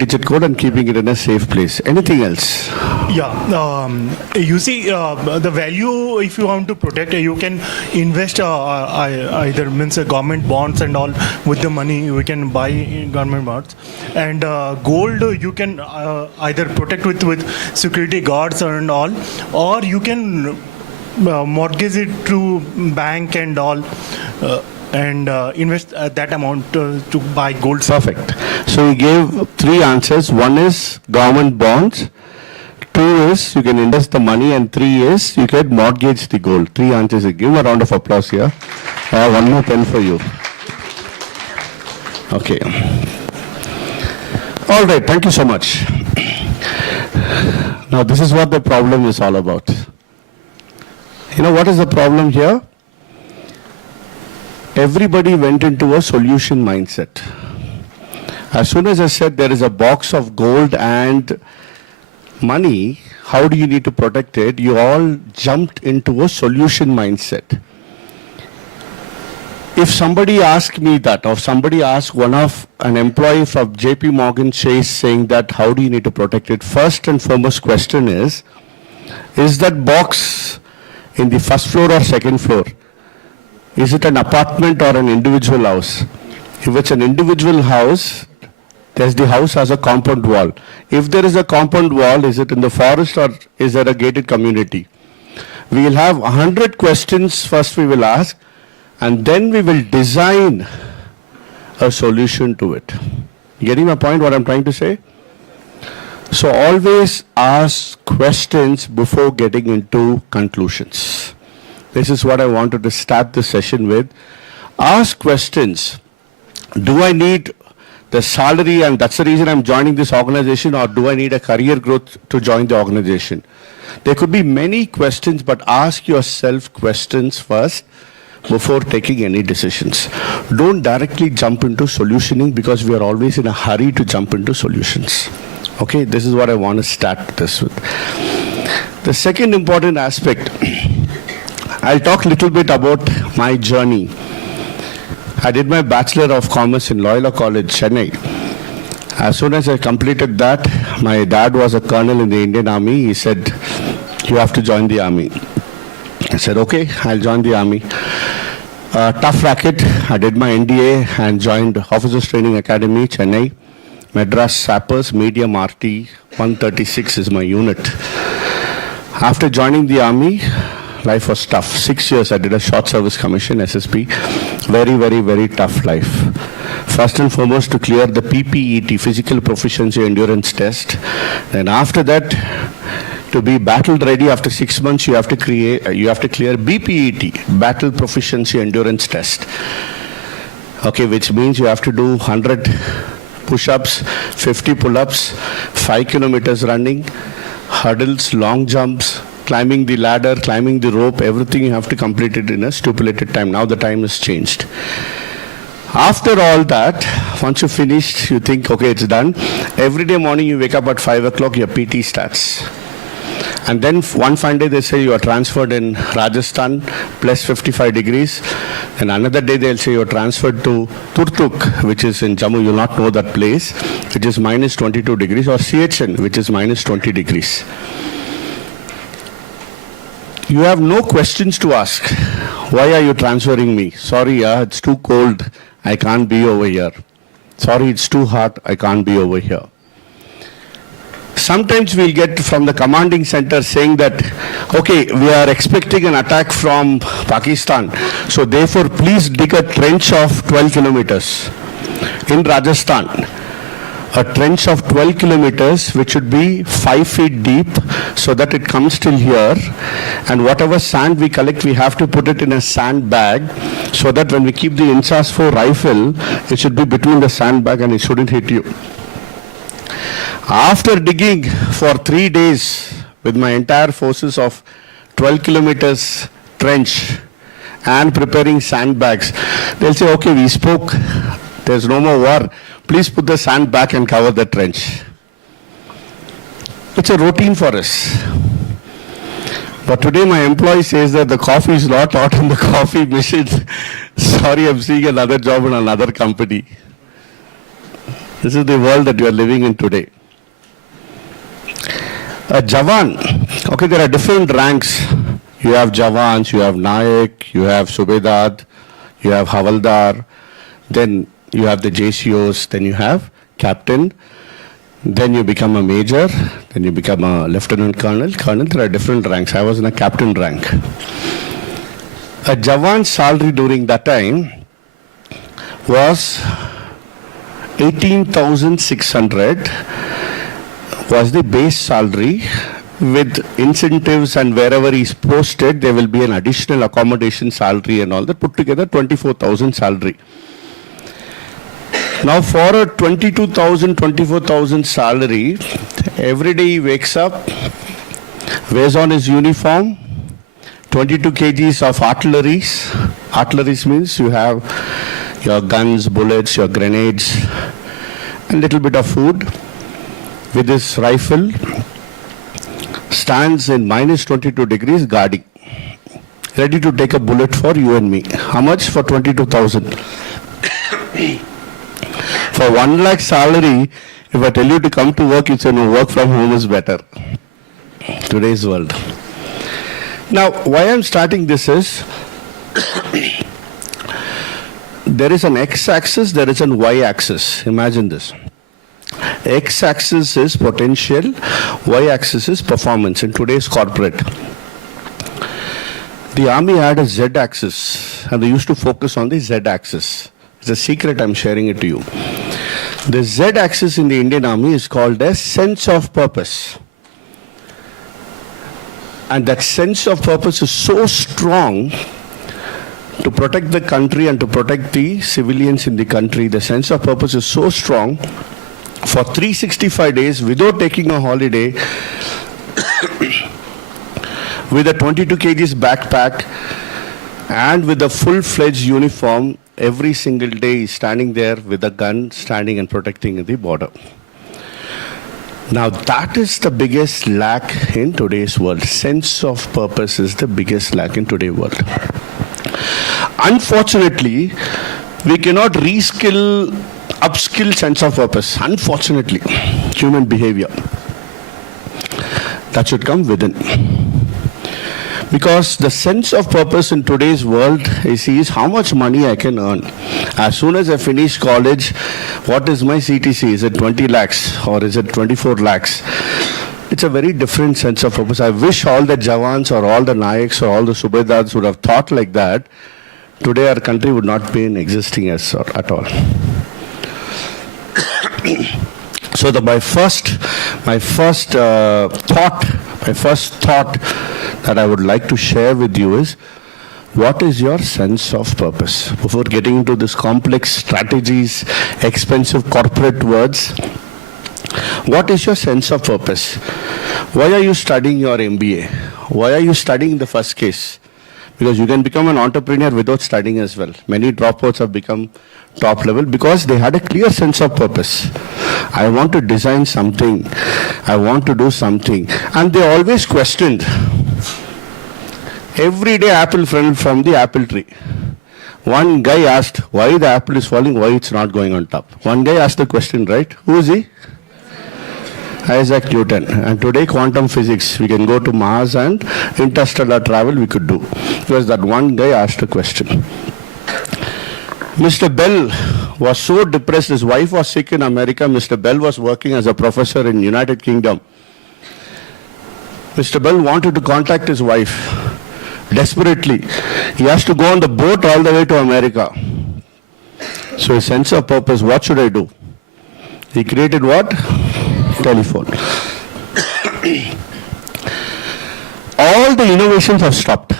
digit code and keeping it in a safe place. Anything else? Yeah, you see, the value, if you want to protect, you can invest either means government bonds and all. With the money, we can buy government bonds, and gold you can either protect with security guards and all, or you can mortgage it to bank and all. And invest that amount to buy gold. Perfect. So we gave 3 answers. 1 is government bonds, 2 is you can invest the money, and 3 is you can mortgage the gold. 3 answers. Give a round of applause here. One more pen for you. Okay. All right. Thank you so much. Now this is what the problem is all about. You know what is the problem here? Everybody went into a solution mindset. As soon as I said there is a box of gold and money, how do you need to protect it? You all jumped into a solution mindset. If somebody asked me that, or somebody asked an employee from JP Morgan Chase saying that, how do you need to protect it? First and foremost question is that box in the first floor or second floor? Is it an apartment or an individual house? If it's an individual house, the house has a compound wall. If there is a compound wall, is it in the forest or is there a gated community? We will have 100 questions first we will ask, and then we will design a solution to it. Getting my point, what I'm trying to say? So always ask questions before getting into conclusions. This is what I wanted to start the session with. Ask questions. Do I need the salary and that's the reason I'm joining this organization, or do I need a career growth to join the organization? There could be many questions, but ask yourself questions first before taking any decisions. Don't directly jump into solutioning because we are always in a hurry to jump into solutions. Okay, this is what I want to start this with. The second important aspect, I'll talk a little bit about my journey. I did my Bachelor of Commerce in Loyola College, Chennai. As soon as I completed that, my dad was a colonel in the Indian Army. He said, you have to join the army. I said, okay, I'll join the army. Tough racket. I did my NDA and joined Officers Training Academy, Chennai. Madras Sappers, Medium RT, 136 is my unit. After joining the army, life was tough. 6 years I did a short service commission, SSP. Very, very, very tough life. First and foremost, to clear the PPET, Physical Proficiency Endurance Test. Then after that, to be battle ready after 6 months, you have to clear BPET, Battle Proficiency Endurance Test. Okay, which means you have to do 100 push-ups, 50 pull-ups, 5 kilometers running, hurdles, long jumps, climbing the ladder, climbing the rope, everything you have to complete it in a stipulated time. Now the time has changed. After all that, once you finished, you think, okay, it's done. Every day morning you wake up at 5 o'clock, your PT starts. And then one fine day they say you are transferred in Rajasthan, plus 55 degrees. And another day they'll say you are transferred to Turtuk, which is in Jammu, you'll not know that place, which is minus 22 degrees, or CHN, which is minus 20 degrees. You have no questions to ask. Why are you transferring me? Sorry, it's too cold. I can't be over here. Sorry, it's too hot. I can't be over here. Sometimes we'll get from the commanding center saying that, okay, we are expecting an attack from Pakistan. So therefore, please dig a trench of 12 kilometers in Rajasthan. A trench of 12 kilometers, which should be 5 feet deep, so that it comes till here. And whatever sand we collect, we have to put it in a sand bag, so that when we keep the Insas 4 rifle, it should be between the sandbag and it shouldn't hit you. After digging for 3 days with my entire forces of 12 kilometers trench and preparing sandbags, they'll say, okay, we spoke, there's no more war. Please put the sand back and cover the trench. It's a routine for us. But today my employee says that the coffee is not hot in the coffee machine. Sorry, I'm seeing another job in another company. This is the world that you are living in today. A Jawan, okay, there are different ranks. You have Jawans, you have Nayak, you have Subedar, you have Havaldar, then you have the JCOs, then you have Captain, then you become a Major, then you become a Lieutenant Colonel. Colonel, there are different ranks. I was in a Captain rank. A Jawan's salary during that time was 18,600 was the base salary. With incentives and wherever he's posted, there will be an additional accommodation salary and all that. Put together 24,000 salary. Now for a 22,000, 24,000 salary, every day he wakes up, wears on his uniform, 22 kgs of artilleries. Artilleries means you have your guns, bullets, your grenades, and little bit of food. With his rifle, stands in minus 22 degrees guarding, ready to take a bullet for you and me. How much? For 22,000. For 1 lakh salary, if I tell you to come to work, you say no, work from home is better. Today's world. Now, why I'm starting this is, there is an x-axis, there is an y-axis. Imagine this. X-axis is potential, y-axis is performance in today's corporate. The army had a z-axis and they used to focus on the z-axis. It's a secret, I'm sharing it to you. The z-axis in the Indian army is called a sense of purpose. And that sense of purpose is so strong to protect the country and to protect the civilians in the country. The sense of purpose is so strong. For 365 days, without taking a holiday, with a 22 kgs backpack and with a full-fledged uniform, every single day he's standing there with a gun, standing and protecting the border. Now that is the biggest lack in today's world. Sense of purpose is the biggest lack in today's world. Unfortunately, we cannot reskill, upskill sense of purpose. Unfortunately, human behavior. That should come within. Because the sense of purpose in today's world is how much money I can earn. As soon as I finish college, what is my CTC? Is it 20 lakhs or is it 24 lakhs? It's a very different sense of purpose. I wish all the Jawans or all the Nayaks or all the Subedars would have thought like that. Today our country would not be in existing at all. So my first thought that I would like to share with you is, what is your sense of purpose? Before getting into this complex strategies, expensive corporate words, what is your sense of purpose? Why are you studying your MBA? Why are you studying the first case? Because you can become an entrepreneur without studying as well. Many dropouts have become top level because they had a clear sense of purpose. I want to design something. I want to do something. And they always questioned. Every day apple fell from the apple tree. One guy asked why the apple is falling, why it's not going on top. One guy asked the question, right? Who is he? Isaac Newton. And today quantum physics, we can go to Mars and interstellar travel we could do. Because that one guy asked a question. Mr. Bell was so depressed, his wife was sick in America. Mr. Bell was working as a professor in United Kingdom. Mr. Bell wanted to contact his wife desperately. He has to go on the boat all the way to America. So his sense of purpose, what should I do? He created what? Telephone. All the innovations have stopped.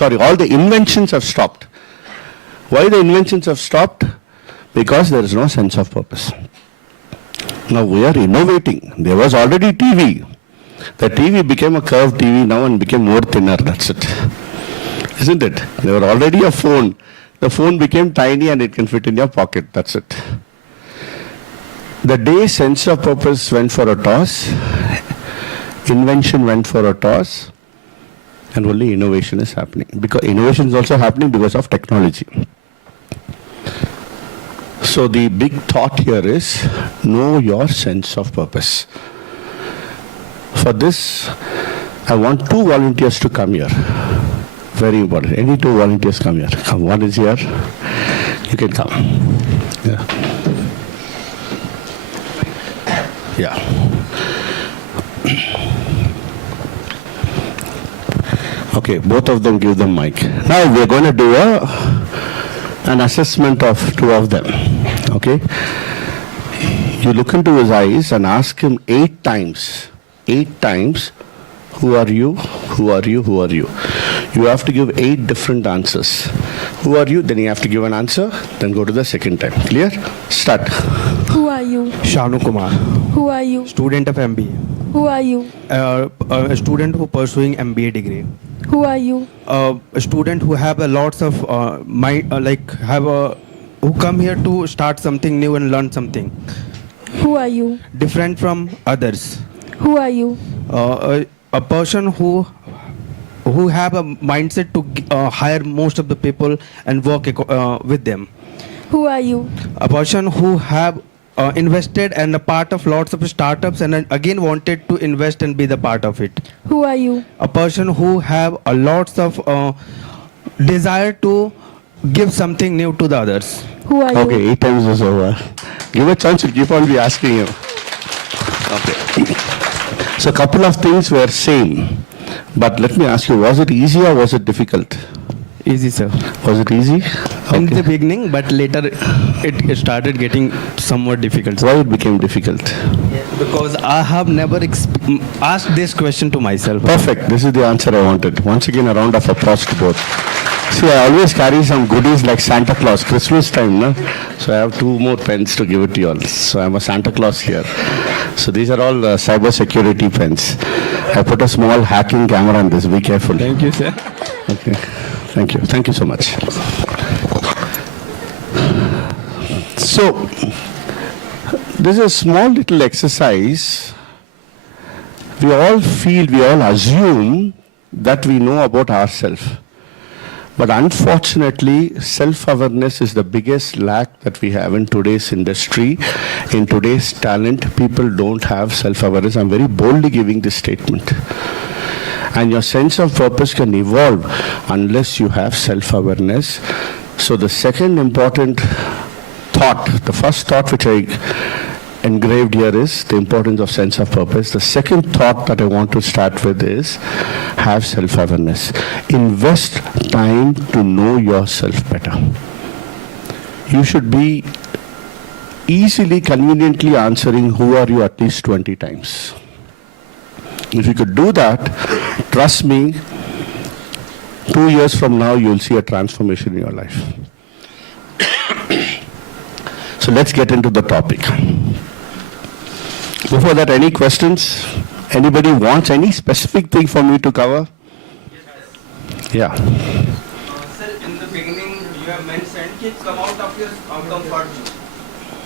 All the inventions have stopped. Why the inventions have stopped? Because there is no sense of purpose. Now we are innovating. There was already TV. The TV became a curved TV now and became more thinner. That's it. Isn't it? There were already a phone. The phone became tiny and it can fit in your pocket. That's it. The day sense of purpose went for a toss, invention went for a toss, and only innovation is happening. Because innovation is also happening because of technology. So the big thought here is know your sense of purpose. For this, I want 2 volunteers to come here. Very important. Any 2 volunteers come here. Come, one is here. You can come. Yeah. Yeah. Okay, both of them give them mic. Now we're going to do an assessment of 2 of them. Okay? You look into his eyes and ask him 8 times. 8 times. Who are you? Who are you? Who are you? You have to give 8 different answers. Who are you? Then you have to give an answer. Then go to the second time. Clear? Start. Who are you? Kumar. Who are you? Student of MBA. Who are you? A student who pursuing MBA degree. Who are you? A student who have a lots of who come here to start something new and learn something Who are you? different from others. Who are you? A person who have a mindset to hire most of the people and work with them. Who are you? A person who have invested and a part of lots of startups and then again wanted to invest and be the part of it. Who are you? A person who have a lots of desire to give something new to the others. Who are you? Okay, 8 times is over. Give a chance to keep on be asking him. Okay. So a couple of things were same. But let me ask you, was it easy or was it difficult? Easy, sir. Was it easy? In the beginning, but later it started getting somewhat difficult. Why it became difficult? Because I have never asked this question to myself. Perfect. This is the answer I wanted. Once again, a round of applause to both. See, I always carry some goodies like Santa Claus, Christmas time, no? So I have 2 more pens to give it to you all. So I'm a Santa Claus here. So these are all cyber security pens. I put a small hacking camera on this. Be careful. Thank you, sir. Okay. Thank you. Thank you so much. So, this is a small little exercise. We all feel, we all assume that we know about ourselves. But unfortunately, self-awareness is the biggest lack that we have in today's industry, in today's talent. People don't have self-awareness. I'm very boldly giving this statement. And your sense of purpose can evolve unless you have self-awareness. So the second important thought, the first thought which I engraved here is the importance of sense of purpose. The second thought that I want to start with is have self-awareness. Invest time to know yourself better. You should be easily, conveniently answering who are you at least 20 times. If you could do that, trust me, 2 years from now, you'll see a transformation in your life. So let's get into the topic. Before that, any questions? Anybody wants any specific thing for me to cover? Yeah. Sir, in the beginning, you have mentioned kids come out of your comfort zone.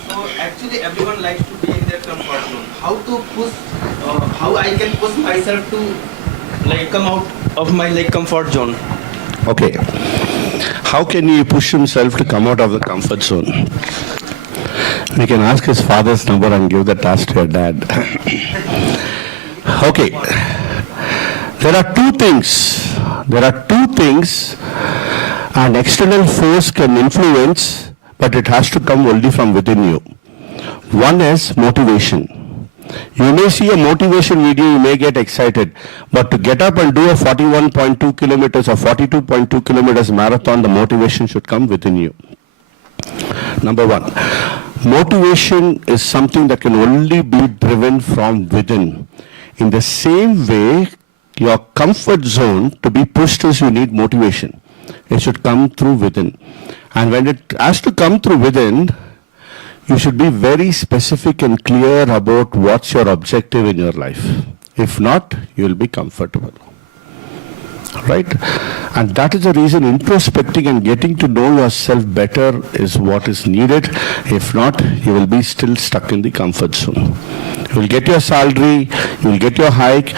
So actually, everyone likes to be in their comfort zone. How to push? How I can push myself to come out of my comfort zone? Okay. How can he push himself to come out of the comfort zone? We can ask his father's number and give the task to your dad. Okay. There are 2 things. There are 2 things an external force can influence, but it has to come only from within you. One is motivation. You may see a motivation video, you may get excited, but to get up and do a 41.2 kilometers or 42.2 kilometers marathon, the motivation should come within you. Number 1. Motivation is something that can only be driven from within. In the same way, your comfort zone to be pushed is you need motivation. It should come through within. And when it has to come through within, you should be very specific and clear about what's your objective in your life. If not, you will be comfortable. Right? And that is the reason introspecting and getting to know yourself better is what is needed. If not, you will be still stuck in the comfort zone. You will get your salary, you will get your hike,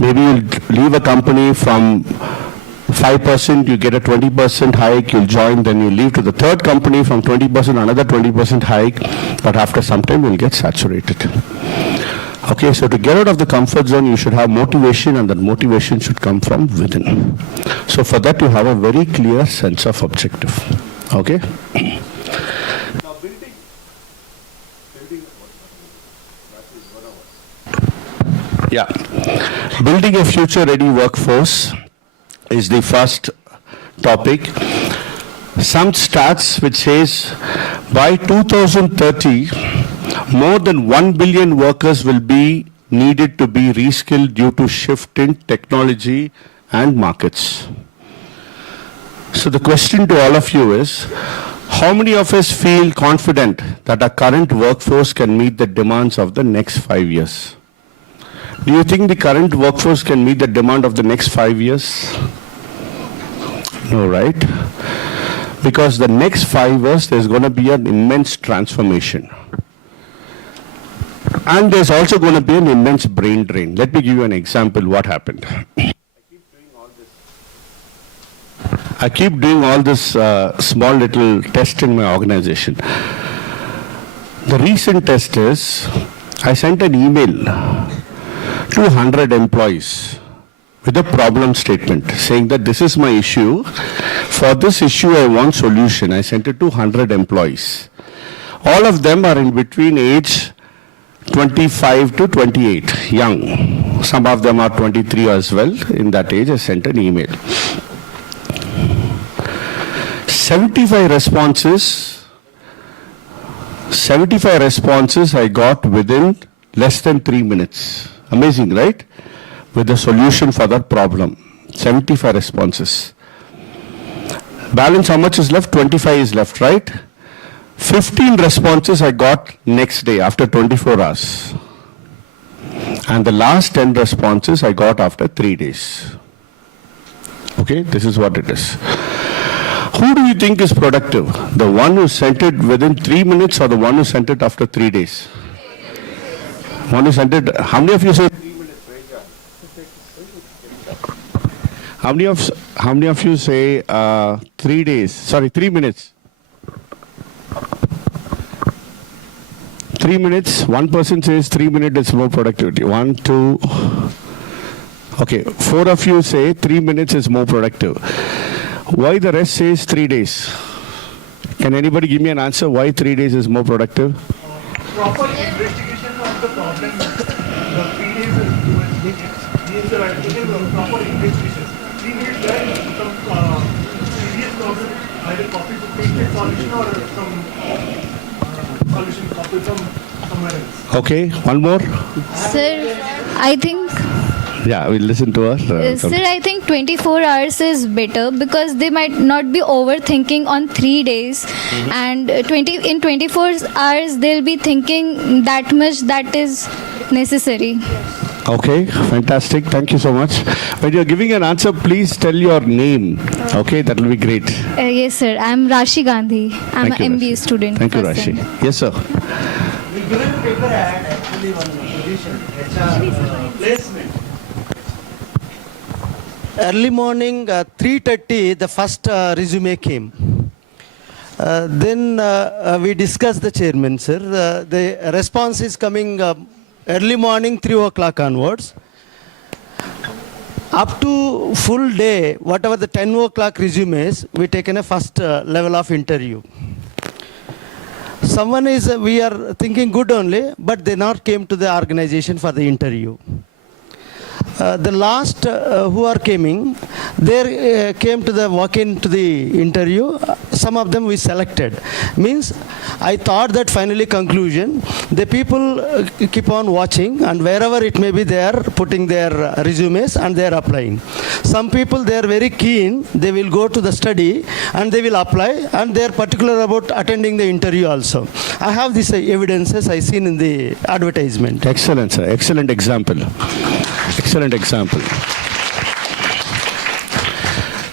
maybe you'll leave a company from 5%, you get a 20% hike, you'll join, then you leave to the third company from 20%, another 20% hike, but after some time you'll get saturated. Okay, so to get out of the comfort zone, you should have motivation, and that motivation should come from within. So for that, you have a very clear sense of objective. Okay? Yeah. Building a future-ready workforce is the first topic. Some stats which says by 2030, more than 1 billion workers will be needed to be reskilled due to shift in technology and markets. So the question to all of you is, how many of us feel confident that our current workforce can meet the demands of the next 5 years? Do you think the current workforce can meet the demand of the next 5 years? No, right? Because the next 5 years, there's going to be an immense transformation. And there's also going to be an immense brain drain. Let me give you an example what happened. I keep doing all this small little test in my organization. The recent test is, I sent an email to 100 employees with a problem statement saying that this is my issue. For this issue, I want solution. I sent it to 100 employees. All of them are in between age 25 to 28, young. Some of them are 23 as well. In that age, I sent an email. 75 responses I got within less than 3 minutes. Amazing, right? With a solution for that problem. 75 responses. Balance, how much is left? 25 is left, right? 15 responses I got next day after 24 hours. And the last 10 responses I got after 3 days. Okay, this is what it is. Who do you think is productive? The one who sent it within 3 minutes or the one who sent it after 3 days? One who sent it, how many of you say 3 minutes? How many of you say 3 days? Sorry, 3 minutes. 3 minutes. One person says 3 minutes is more productivity. 1, 2. Okay, 4 of you say 3 minutes is more productive. Why the rest says 3 days? Can anybody give me an answer why 3 days is more productive? Proper investigation of the problem. The 3 days is means the proper investigation. 3 minutes there, some serious problem, either copy to paste solution or some solution copy from somewhere else. Okay, one more. Sir, I think Yeah, we'll listen to her. Sir, I think 24 hours is better because they might not be overthinking on 3 days, and in 24 hours they'll be thinking that much that is necessary. Okay, fantastic. Thank you so much. When you're giving an answer, please tell your name. Okay, that will be great. Yes, sir. I'm Rashi Gandhi. I'm Thank you, an MBA Rashi. student. Thank you, first Rashi. sem. Yes, sir. We given a paper ad actually one position, HR placement. Early morning, 3:30, the first resume came. Then we discussed the chairman, sir. The response is coming early morning, 3 o'clock onwards. Up to full day, whatever the 10 o'clock resumes, we taken a first level of interview. Someone is, we are thinking good only, but they not came to the organization for the interview. The last who are coming, they came to the walk-in to the interview. Some of them we selected. Means I thought that finally conclusion, the people keep on watching, and wherever it may be, they are putting their resumes and they are applying. Some people, they are very keen. They will go to the study and they will apply, and they are particular about attending the interview also. I have these evidences I seen in the advertisement. Excellent, sir. Excellent example. Excellent example.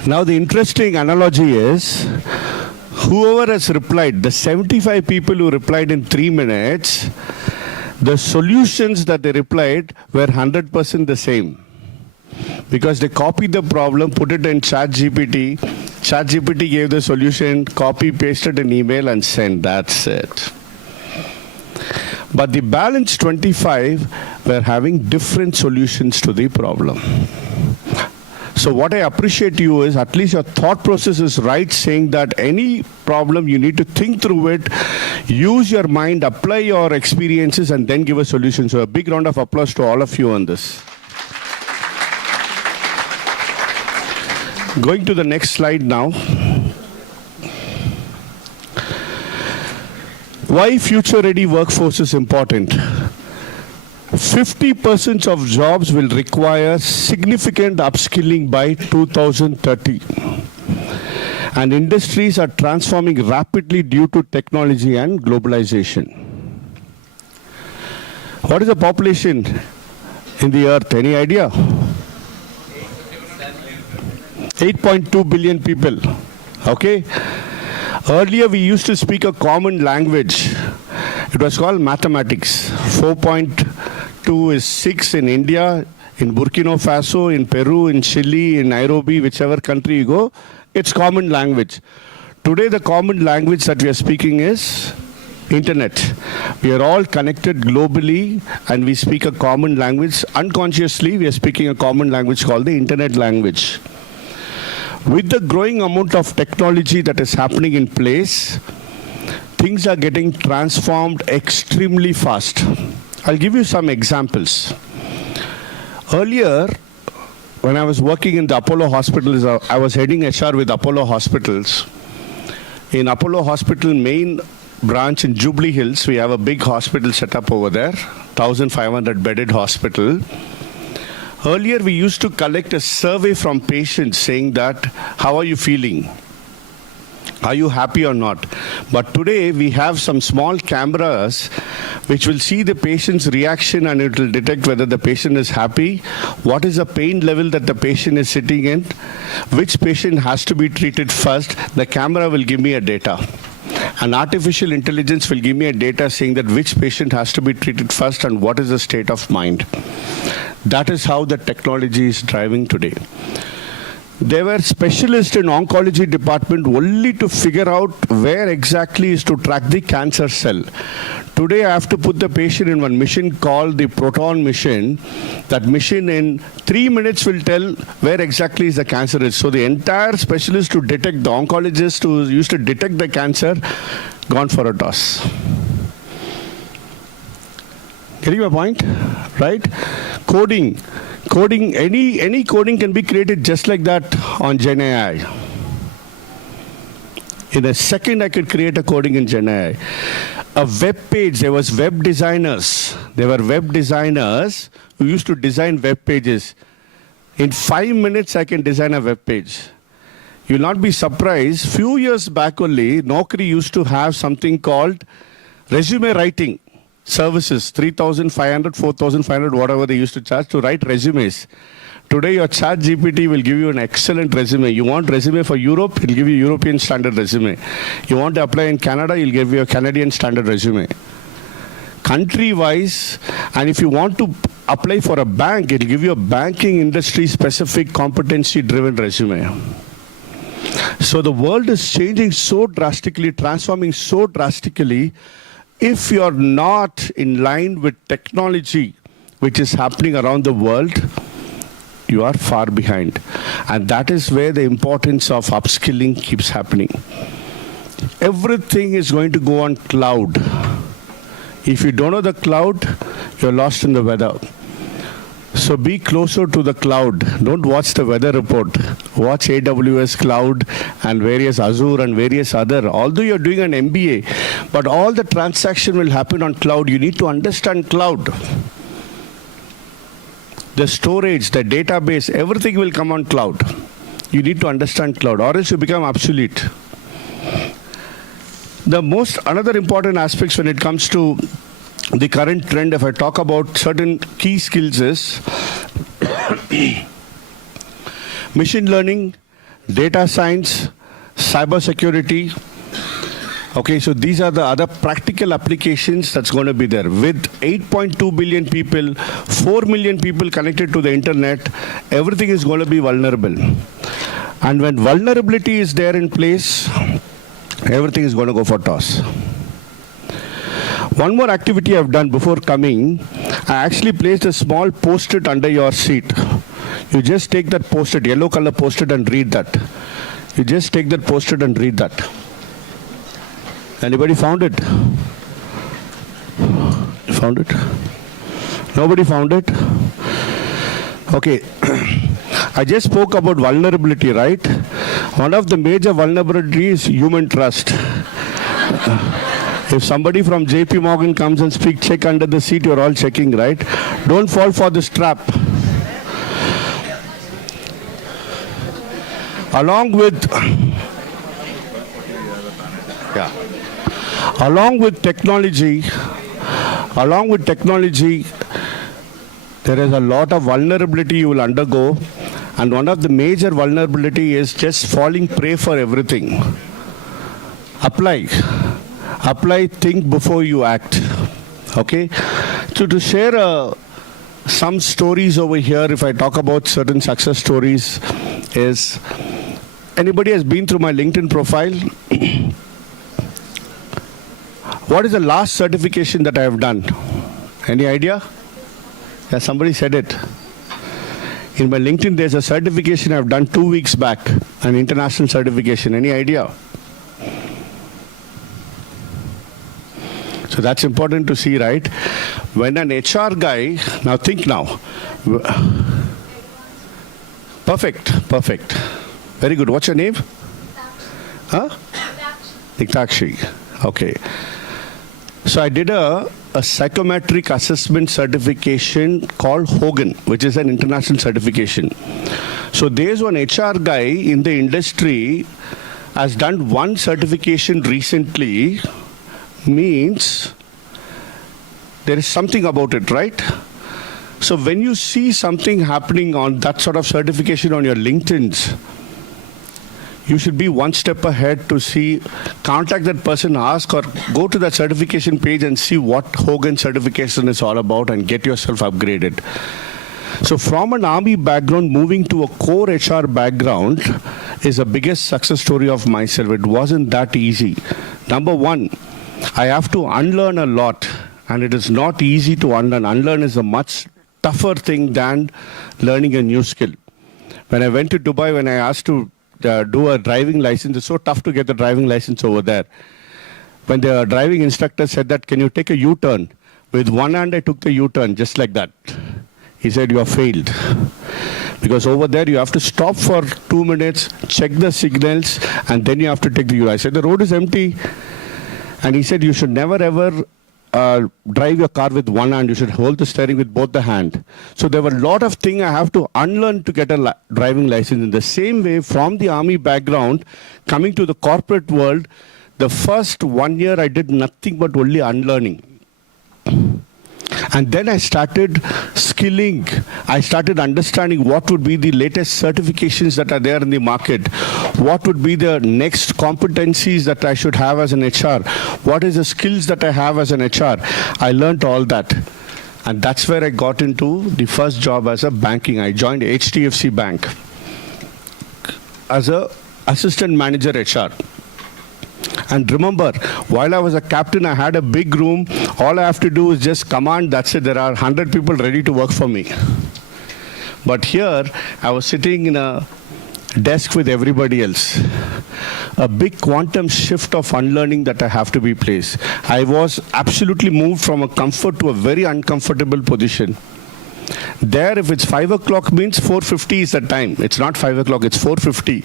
Now, the interesting analogy is, whoever has replied, the 75 people who replied in 3 minutes, the solutions that they replied were 100% the same. because they copied the problem, put it in ChatGPT. ChatGPT gave the solution, copy, pasted an email and sent. That's it. But the balance 25 were having different solutions to the problem. So what I appreciate you is at least your thought process is right, saying that any problem you need to think through it, use your mind, apply your experiences and then give a solution. So a big round of applause to all of you on this. Going to the next slide now. Why future-ready workforce is important? 50% of jobs will require significant upskilling by 2030. And industries are transforming rapidly due to technology and globalization. What is the population in the earth? Any idea? 8.2 billion people. Okay? Earlier we used to speak a common language. It was called mathematics. 4.2 is 6 in India, in Burkina Faso, in Peru, in Chile, in Nairobi, whichever country you go, it's common language. Today the common language that we are speaking is internet. We are all connected globally and we speak a common language. Unconsciously we are speaking a common language called the internet language. With the growing amount of technology that is happening in place, things are getting transformed extremely fast. I'll give you some examples. Earlier, when I was working in the Apollo hospitals, I was heading HR with Apollo hospitals. In Apollo hospital main branch in Jubilee Hills, we have a big hospital set up over there, 1,500 bedded hospital. Earlier, we used to collect a survey from patients saying that, how are you feeling? Are you happy or not? But today, we have some small cameras which will see the patient's reaction and it will detect whether the patient is happy, what is the pain level that the patient is sitting in, which patient has to be treated first. The camera will give me a data. And artificial intelligence will give me a data saying that which patient has to be treated first and what is the state of mind. That is how the technology is driving today. They were specialists in oncology department only to figure out where exactly is to track the cancer cell. Today I have to put the patient in one machine called the Proton machine. That machine in 3 minutes will tell where exactly is the cancer is. So the entire specialist to detect, the oncologist who used to detect the cancer, gone for a toss. Getting my point? Right? Coding. Coding, any coding can be created just like that on Gen AI. In a second, I could create a coding in Gen AI. A web page, there was web designers. There were web designers who used to design web pages. In 5 minutes, I can design a web page. You'll not be surprised. Few years back only, Naukri used to have something called resume writing services, 3,500, 4,500, whatever they used to charge to write resumes. Today, your ChatGPT will give you an excellent resume. You want resume for Europe, it'll give you European standard resume. You want to apply in Canada, it'll give you a Canadian standard resume. Country-wise, and if you want to apply for a bank, it'll give you a banking industry-specific competency-driven resume. So the world is changing so drastically, transforming so drastically. If you're not in line with technology, which is happening around the world, you are far behind. And that is where the importance of upskilling keeps happening. Everything is going to go on cloud. If you don't know the cloud, you're lost in the weather. So be closer to the cloud. Don't watch the weather report. Watch AWS cloud and various Azure and various other. Although you're doing an MBA, but all the transaction will happen on cloud. You need to understand cloud. The storage, the database, everything will come on cloud. You need to understand cloud, or else you become obsolete. Another important aspects when it comes to the current trend, if I talk about certain key skills, is machine learning, data science, cyber security, Okay, so these are the other practical applications that's going to be there. With 8.2 billion people, 4 million people connected to the internet, everything is going to be vulnerable. And when vulnerability is there in place, everything is going to go for toss. One more activity I've done before coming, I actually placed a small post-it under your seat. You just take that post-it, yellow color post-it, and read that. You just take that post-it and read that. Anybody found it? You found it? Nobody found it? Okay. I just spoke about vulnerability, right? One of the major vulnerabilities is human trust. If somebody from JP Morgan comes and speaks, check under the seat, you're all checking, right? Don't fall for this trap. Along with technology, there is a lot of vulnerability you will undergo, and one of the major vulnerability is just falling prey for everything. Apply, think before you act. Okay? So to share some stories over here, if I talk about certain success stories, is anybody has been through my LinkedIn profile? What is the last certification that I have done? Any idea? Yeah, somebody said it. In my LinkedIn, there's a certification I've done 2 weeks back, an international certification. Any idea? So that's important to see, right? When an HR guy, now think now. Perfect. Very good. What's your name? Huh? Niktakshi. Okay. So I did a psychometric assessment certification called Hogan, which is an international certification. So there's one HR guy in the industry has done one certification recently, means there is something about it, right? So when you see something happening on that sort of certification on your LinkedIn's, you should be one step ahead to see, contact that person, ask, or go to that certification page and see what Hogan certification is all about and get yourself upgraded. So from an army background, moving to a core HR background is the biggest success story of myself. It wasn't that easy. Number one, I have to unlearn a lot, and it is not easy to unlearn. Unlearn is a much tougher thing than learning a new skill. When I went to Dubai, when I asked to do a driving license, it's so tough to get the driving license over there. When the driving instructor said that, can you take a U-turn? With one hand, I took the U-turn, just like that. He said, you have failed. Because over there, you have to stop for 2 minutes, check the signals, and then you have to take the U-turn. I said, the road is empty. And he said, you should never ever drive your car with one hand. You should hold the steering with both the hand. So there were a lot of things I have to unlearn to get a driving license. In the same way, from the army background, coming to the corporate world, the first 1 year I did nothing but only unlearning. And then I started skilling. I started understanding what would be the latest certifications that are there in the market. What would be the next competencies that I should have as an HR? What is the skills that I have as an HR? I learned all that. And that's where I got into the first job as a banking. I joined HDFC Bank as a assistant manager HR. And remember, while I was a captain, I had a big room. All I have to do is just command, that's it. There are 100 people ready to work for me. But here, I was sitting in a desk with everybody else. A big quantum shift of unlearning that I have to be placed. I was absolutely moved from a comfort to a very uncomfortable position. There, if it's 5 o'clock means 4:50 is the time. It's not 5 o'clock, it's 4:50.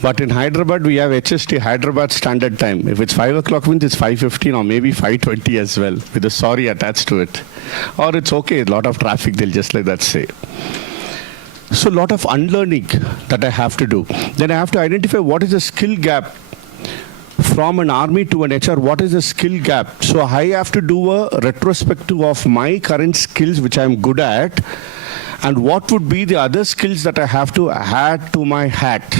But in Hyderabad, we have HST, Hyderabad Standard Time. If it's 5 o'clock means it's 5:15 or maybe 5:20 as well, with a sorry attached to it. Or it's okay, a lot of traffic, they'll just like that say. So a lot of unlearning that I have to do. Then I have to identify what is the skill gap. From an army to an HR, what is the skill gap? So I have to do a retrospective of my current skills, which I'm good at, and what would be the other skills that I have to add to my hat.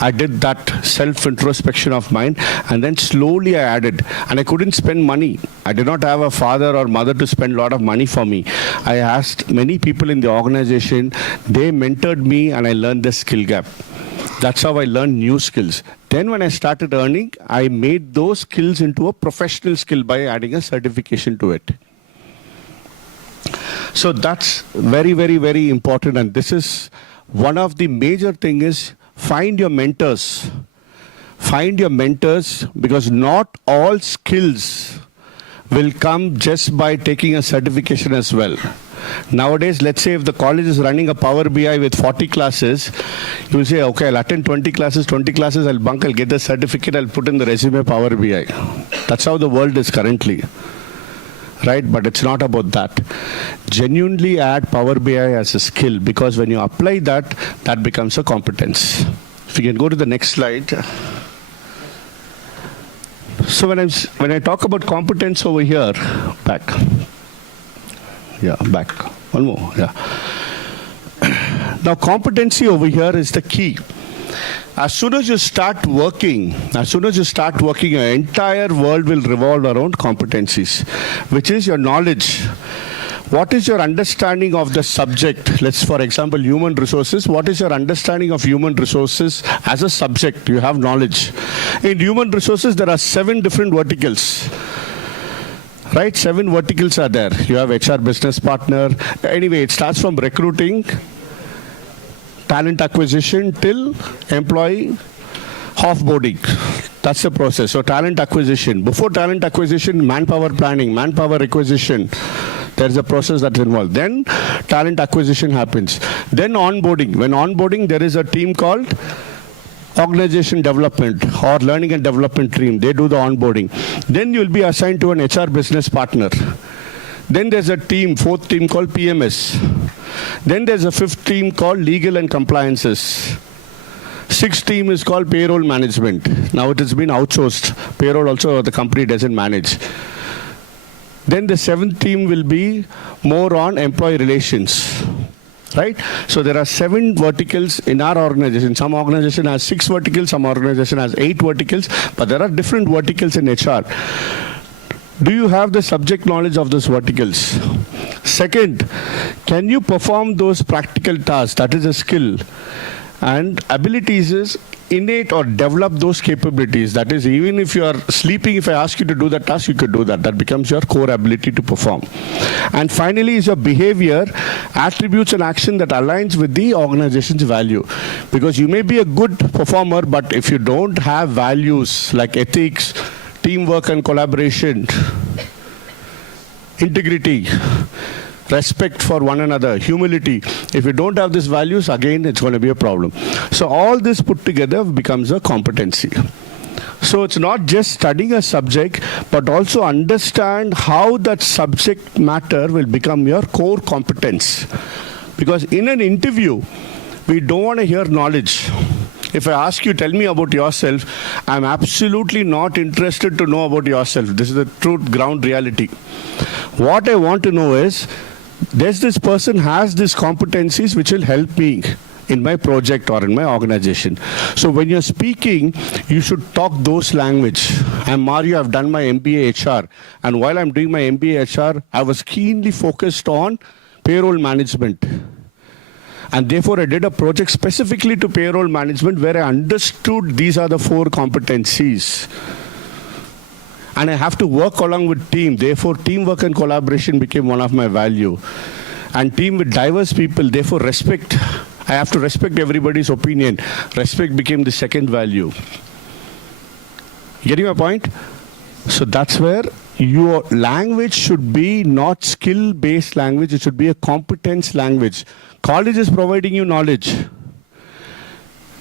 I did that self-introspection of mine, and then slowly I added. And I couldn't spend money. I did not have a father or mother to spend a lot of money for me. I asked many people in the organization. They mentored me, and I learned the skill gap. That's how I learned new skills. Then when I started earning, I made those skills into a professional skill by adding a certification to it. So that's very, very, very important. And this is one of the major things is find your mentors. Find your mentors, because not all skills will come just by taking a certification as well. Nowadays, let's say if the college is running a Power BI with 40 classes, you will say, okay, I'll attend 20 classes, I'll bunk, I'll get the certificate, I'll put in the resume Power BI. That's how the world is currently. Right? But it's not about that. Genuinely add Power BI as a skill, because when you apply that, that becomes a competence. If you can go to the next slide. So when I talk about competence over here, back. Yeah, back. One more. Yeah. Now, competency over here is the key. As soon as you start working, your entire world will revolve around competencies, which is your knowledge. What is your understanding of the subject? Let's, for example, human resources. What is your understanding of human resources as a subject? You have knowledge. In human resources, there are 7 different verticals. Right? 7 verticals are there. You have HR business partner. Anyway, it starts from recruiting, talent acquisition till employee offboarding. That's the process. So talent acquisition. Before talent acquisition, manpower planning, manpower acquisition. There's a process that's involved. Then talent acquisition happens. Then onboarding. When onboarding, there is a team called organization development or learning and development team. They do the onboarding. Then you'll be assigned to an HR business partner. Then there's a team, 4th team called PMS. Then there's a 5th team called legal and compliances. 6th team is called payroll management. Now it has been outsourced. Payroll also the company doesn't manage. Then the 7th team will be more on employee relations. Right? So there are 7 verticals in our organization. Some organization has 6 verticals, some organization has 8 verticals, but there are different verticals in HR. Do you have the subject knowledge of those verticals? Second, can you perform those practical tasks? That is a skill. And abilities is innate or develop those capabilities. That is, even if you are sleeping, if I ask you to do that task, you could do that. That becomes your core ability to perform. And finally is your behavior, attributes and action that aligns with the organization's value. Because you may be a good performer, but if you don't have values like ethics, teamwork and collaboration, integrity, respect for one another, humility. If you don't have these values, again, it's going to be a problem. So all this put together becomes a competency. So it's not just studying a subject, but also understand how that subject matter will become your core competence. Because in an interview, we don't want to hear knowledge. If I ask you, tell me about yourself, I'm absolutely not interested to know about yourself. This is the truth, ground reality. What I want to know is, does this person has these competencies which will help me in my project or in my organization? So when you're speaking, you should talk those language. I'm Mario, I've done my MBA HR. And while I'm doing my MBA HR, I was keenly focused on payroll management. And therefore, I did a project specifically to payroll management where I understood these are the 4 competencies. And I have to work along with team. Therefore, teamwork and collaboration became one of my value. And team with diverse people, therefore respect. I have to respect everybody's opinion. Respect became the second value. Getting my point? So that's where your language should be not skill-based language. It should be a competence language. College is providing you knowledge.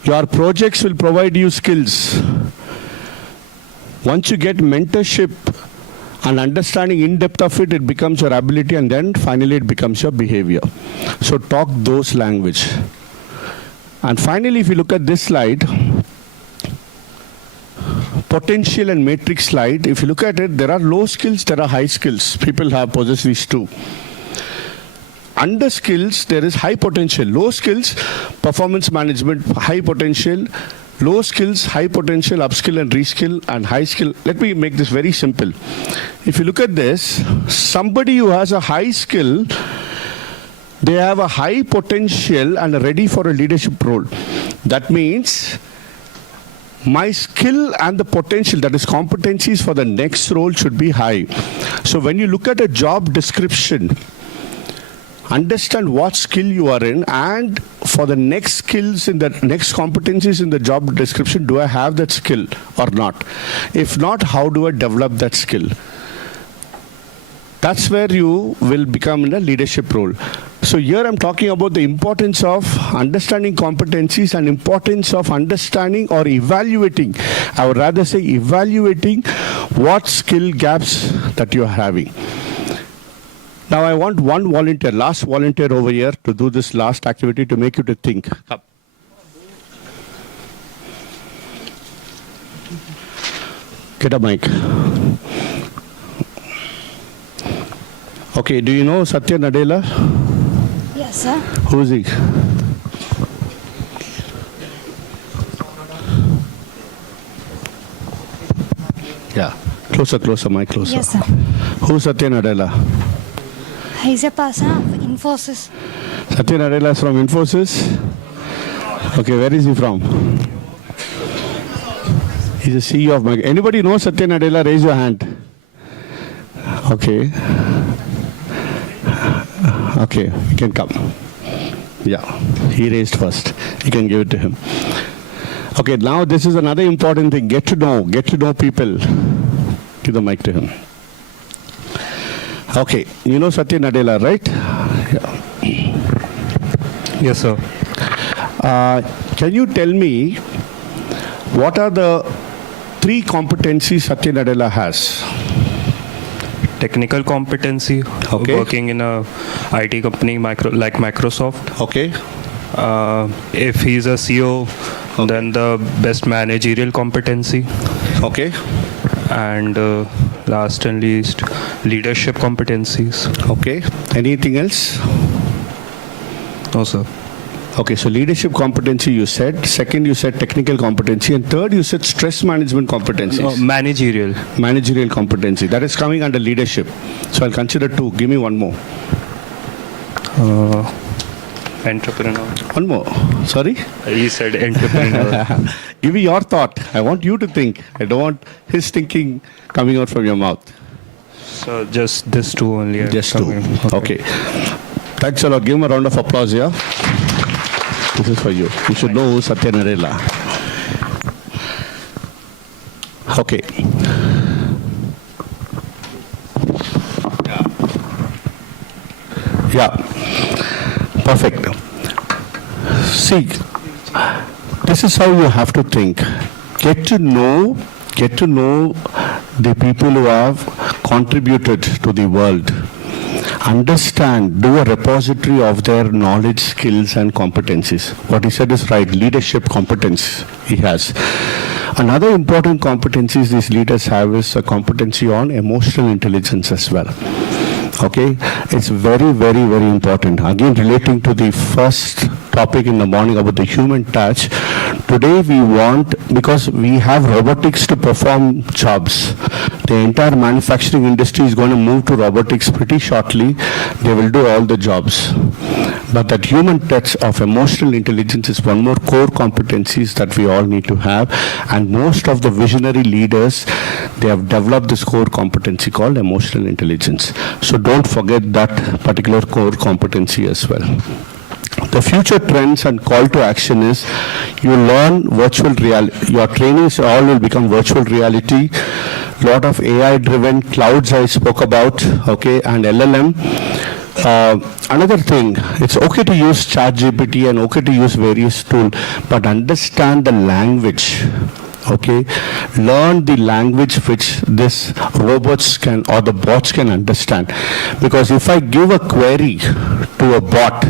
Your projects will provide you skills. Once you get mentorship and understanding in depth of it, it becomes your ability, and then finally it becomes your behavior. So talk those language. And finally, if you look at this slide, potential and matrix slide, if you look at it, there are low skills, there are high skills. People have possessed these 2. Under skills, there is high potential. Low skills, performance management, high potential, Low skills, high potential, upskill and reskill, and high skill. Let me make this very simple. If you look at this, somebody who has a high skill, they have a high potential and are ready for a leadership role. That means my skill and the potential, that is competencies for the next role, should be high. So when you look at a job description, understand what skill you are in, and for the next skills in the next competencies in the job description, do I have that skill or not? If not, how do I develop that skill? That's where you will become in a leadership role. So here I'm talking about the importance of understanding competencies and importance of understanding or evaluating, I would rather say evaluating what skill gaps that you are having. Now I want one volunteer, last volunteer over here to do this last activity to make you to think. Come. Get a mic. Okay, do you know Satya Nadella? Yes, sir. Who is he? Yeah, closer, mic closer. Yes, sir. Who's Satya Nadella? He's a person of Infosys. Satya Nadella is from Infosys. Okay, where is he from? He's a CEO of my. Anybody know Satya Nadella? Raise your hand. Okay. Okay, you can come. Yeah, he raised first. You can give it to him. Okay, now this is another important thing. Get to know people. Give the mic to him. Okay, you know Satya Nadella, right? Yeah. Yes, sir. Can you tell me what are the 3 competencies Satya Nadella has? Technical competency, Okay. working in a IT company like Microsoft. Okay. If he's a CEO, then the best managerial competency. Okay. And last and least, leadership competencies. Okay. Anything else? No, sir. Okay, so leadership competency you said. Second, you said technical competency. And third, you said stress management competencies. No, managerial. Managerial competency. That is coming under leadership. So I'll consider 2. Give me one more. Entrepreneur. One more. Sorry? He said entrepreneur. Give me your thought. I want you to think. I don't want his thinking coming out from your mouth. So just this 2 only. Just 2. Okay. Thanks a lot. Give him a round of applause here. This is for you. You should know who Satya Nadella. Okay. Yeah. Perfect. See, this is how you have to think. Get to know the people who have contributed to the world. Understand, do a repository of their knowledge, skills and competencies. What he said is right, leadership competence he has. Another important competencies these leaders have is a competency on emotional intelligence as well. Okay, it's very, very, very important. Again, relating to the first topic in the morning about the human touch, today we want, because we have robotics to perform jobs. The entire manufacturing industry is going to move to robotics pretty shortly. They will do all the jobs. But that human touch of emotional intelligence is one more core competencies that we all need to have. And most of the visionary leaders, they have developed this core competency called emotional intelligence. So don't forget that particular core competency as well. The future trends and call to action is you learn virtual reality. Your trainings all will become virtual reality. Lot of AI driven clouds I spoke about, okay, and LLM. Another thing, it's okay to use ChatGPT and okay to use various tools, but understand the language. Okay, learn the language which this robots can or the bots can understand. Because if I give a query to a bot,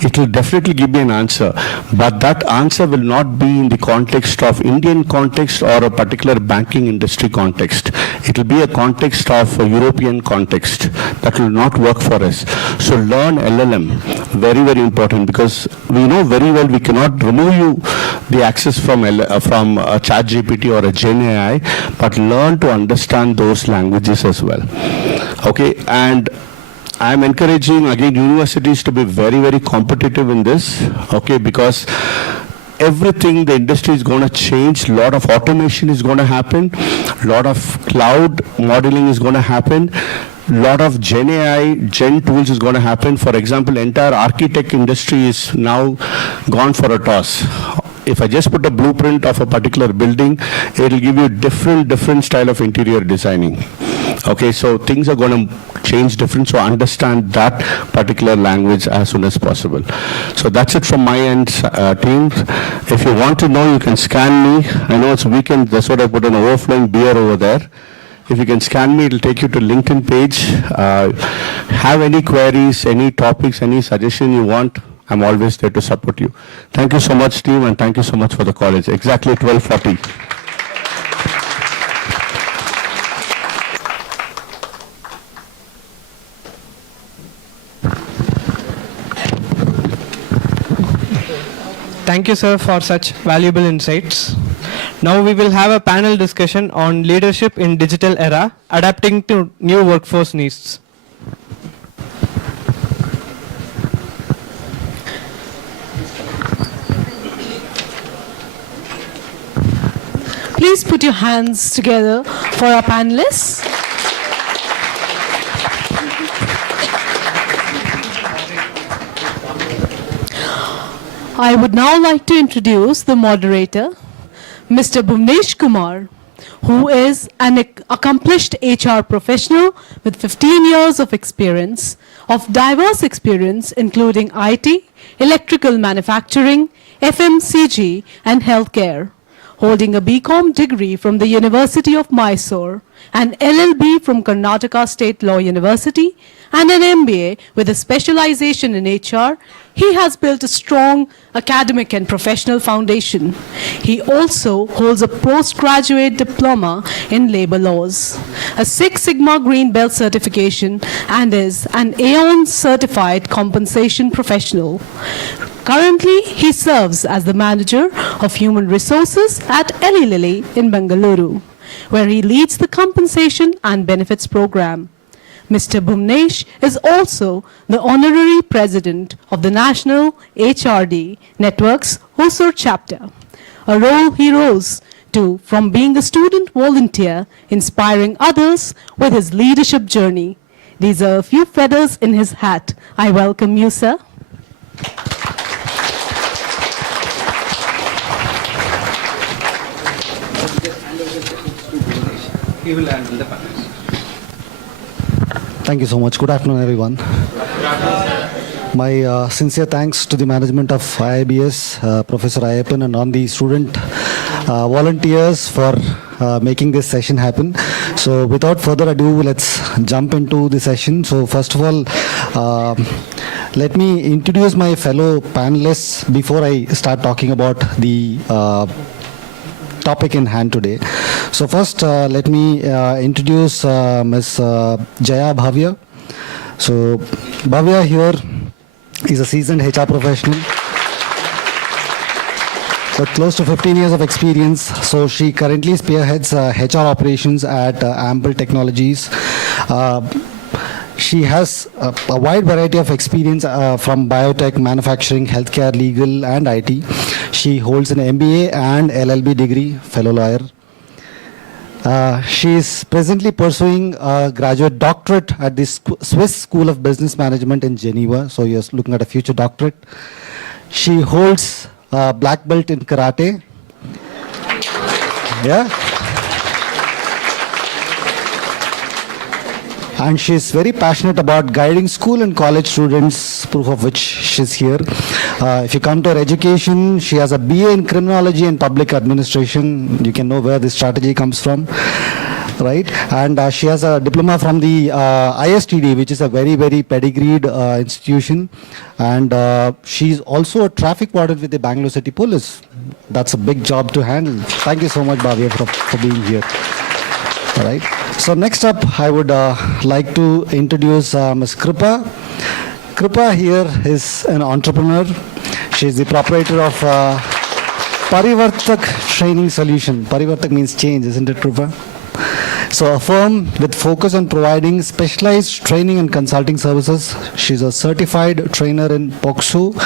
it will definitely give me an answer, but that answer will not be in the context of Indian context or a particular banking industry context. It will be a context of a European context. That will not work for us. So learn LLM, very, very important, because we know very well we cannot remove you the access from ChatGPT or a Gen AI, but learn to understand those languages as well. Okay, and I'm encouraging again universities to be very, very competitive in this, okay, because everything, the industry is going to change. A lot of automation is going to happen. A lot of cloud modeling is going to happen. A lot of Gen AI, Gen tools is going to happen. For example, entire architect industry is now gone for a toss. If I just put a blueprint of a particular building, it will give you different style of interior designing. Okay, so things are going to change different, so understand that particular language as soon as possible. So that's it from my end, team. If you want to know, you can scan me. I know it's weekend, that's what I put an overflowing beer over there. If you can scan me, it'll take you to LinkedIn page. Have any queries, any topics, any suggestion you want, I'm always there to support you. Thank you so much, team, and thank you so much for the college. Exactly 12:40. Thank you, sir, for such valuable insights. Now we will have a panel discussion on leadership in digital era, adapting to new workforce needs. Please put your hands together for our panelists. I would now like to introduce the moderator, Mr. Buvanesh Kumar, who is an accomplished HR professional with 15 years of experience, of diverse experience including IT, electrical manufacturing, FMCG, and healthcare, holding a BCom degree from the University of Mysore, an LLB from Karnataka State Law University, and an MBA with a specialization in HR. He has built a strong academic and professional foundation. He also holds a postgraduate diploma in labor laws, a Six Sigma Green Belt certification, and is an Aon certified compensation professional. Currently, he serves as the manager of human resources at Lilly in Bengaluru, where he leads the compensation and benefits program. Mr. Buvanesh is also the honorary president of the National HRD Network's Hosur chapter, a role he rose to from being a student volunteer, inspiring others with his leadership journey. These are a few feathers in his hat. I welcome you, sir. He will handle the panel. Thank you so much. Good afternoon, everyone. My sincere thanks to the management of IIBS, Professor Ayyappan, and on the student volunteers for making this session happen. So without further ado, let's jump into the session. So first of all, let me introduce my fellow panelists before I start talking about the topic in hand today. So first, let me introduce Ms. Jaya Bhavya. So Bhavya here is a seasoned HR professional with close to 15 years of experience. So she currently spearheads HR operations at Ampe Technologies. She has a wide variety of experience from biotech, manufacturing, healthcare, legal, and IT. She holds an MBA and LLB degree, fellow lawyer. She is presently pursuing a graduate doctorate at the Swiss School of Business Management in Geneva. So you're looking at a future doctorate. She holds a black belt in karate. Yeah. And she's very passionate about guiding school and college students, proof of which she's here. If you come to her education, she has a BA in criminology and public administration. You can know where this strategy comes from, right? And she has a diploma from the ISTD, which is a very, very pedigreed institution. And she's also a traffic warden with the Bangalore City Police. That's a big job to handle. Thank you so much, Bhavya, for being here. All right. So next up, I would like to introduce Ms. Krupa. Krupa here is an entrepreneur. She's the proprietor of Parivartak Training Solution. Parivartak means change, isn't it, Krupa? So a firm with focus on providing specialized training and consulting services. She's a certified trainer in POCSO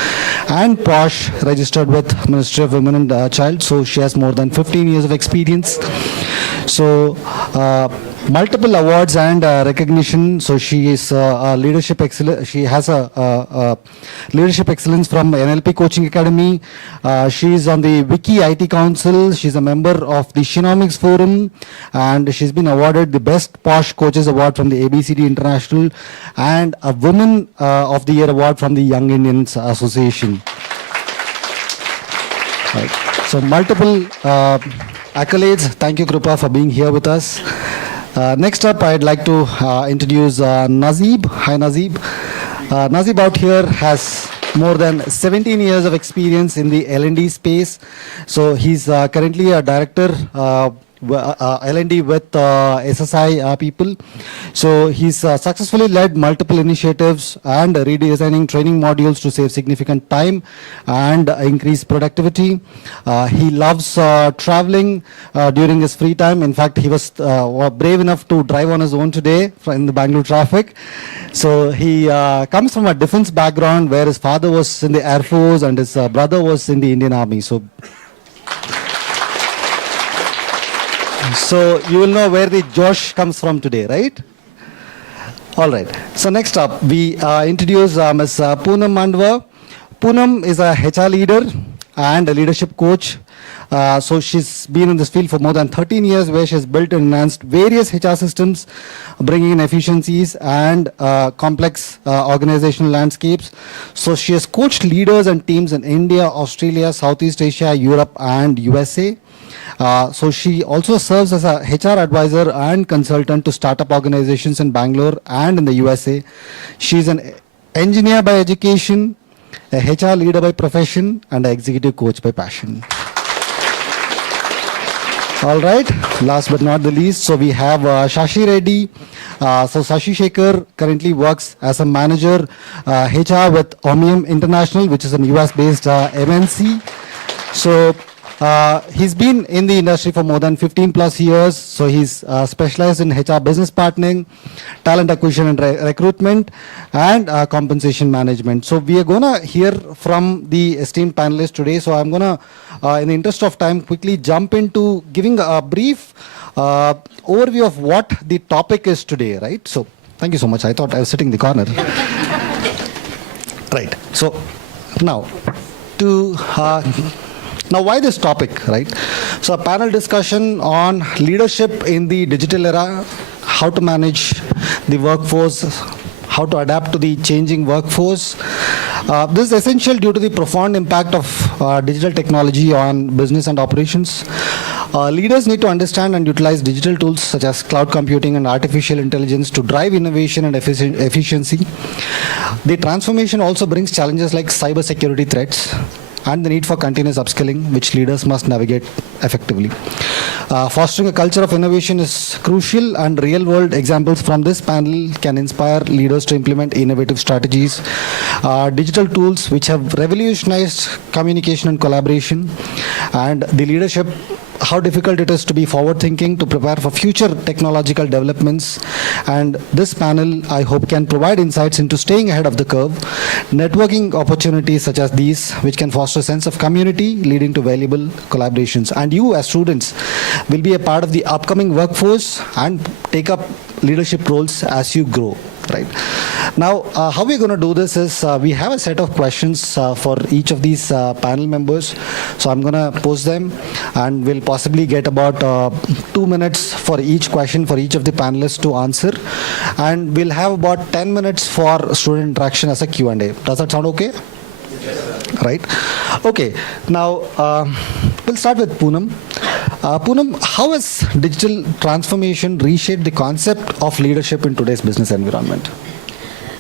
and POSH, registered with Ministry of Women and Child. So she has more than 15 years of experience. So multiple awards and recognition. So she is a leadership excellence. She has a leadership excellence from NLP Coaching Academy. She is on the Wiki IT Council. She's a member of the Shinomics Forum, and she's been awarded the Best Posh Coaches Award from the ABCD International and a Woman of the Year Award from the Young Indians Association. Right. So multiple accolades. Thank you, Krupa, for being here with us. Next up, I'd like to introduce Nazib. Hi, Nazib. Nazib out here has more than 17 years of experience in the L&D space. So he's currently a director L&D with SSI people. So he's successfully led multiple initiatives and redesigning training modules to save significant time and increase productivity. He loves traveling during his free time. In fact, he was brave enough to drive on his own today in the Bangalore traffic. So he comes from a defense background where his father was in the Air Force and his brother was in the Indian Army. So you will know where the Josh comes from today, right? All right. So next up, we introduce Ms. Poonam Mandwa. Poonam is a HR leader and a leadership coach. So she's been in this field for more than 13 years, where she has built and enhanced various HR systems, bringing in efficiencies and complex organizational landscapes. So she has coached leaders and teams in India, Australia, Southeast Asia, Europe, and USA. So she also serves as a HR advisor and consultant to startup organizations in Bangalore and in the USA. She's an engineer by education, a HR leader by profession, and an executive coach by passion. All right, last but not the least, so we have Shashi Reddy. So Shashi Shekhar currently works as a manager HR with Omnium International, which is a US-based MNC. So he's been in the industry for more than 15 plus years. So he's specialized in HR business partnering, talent acquisition and recruitment, and compensation management. So we are going to hear from the esteemed panelists today. So I'm going to, in the interest of time, quickly jump into giving a brief overview of what the topic is today, right? So thank you so much. I thought I was sitting in the corner. Right. So now, now, why this topic, right? So a panel discussion on leadership in the digital era, how to manage the workforce, how to adapt to the changing workforce. This is essential due to the profound impact of digital technology on business and operations. Leaders need to understand and utilize digital tools such as cloud computing and artificial intelligence to drive innovation and efficiency. The transformation also brings challenges like cybersecurity threats and the need for continuous upskilling, which leaders must navigate effectively. Fostering a culture of innovation is crucial, and real-world examples from this panel can inspire leaders to implement innovative strategies. Digital tools which have revolutionized communication and collaboration, and the leadership, how difficult it is to be forward-thinking to prepare for future technological developments. And this panel, I hope, can provide insights into staying ahead of the curve, networking opportunities such as these, which can foster a sense of community, leading to valuable collaborations. And you, as students, will be a part of the upcoming workforce and take up leadership roles as you grow. Right. Now, how we're going to do this is we have a set of questions for each of these panel members. So I'm going to pose them, and we'll possibly get about 2 minutes for each question for each of the panelists to answer. And we'll have about 10 minutes for student interaction as a Q&A. Does that sound okay? Right. Okay. Now, we'll start with Poonam. Poonam, how has digital transformation reshaped the concept of leadership in today's business environment?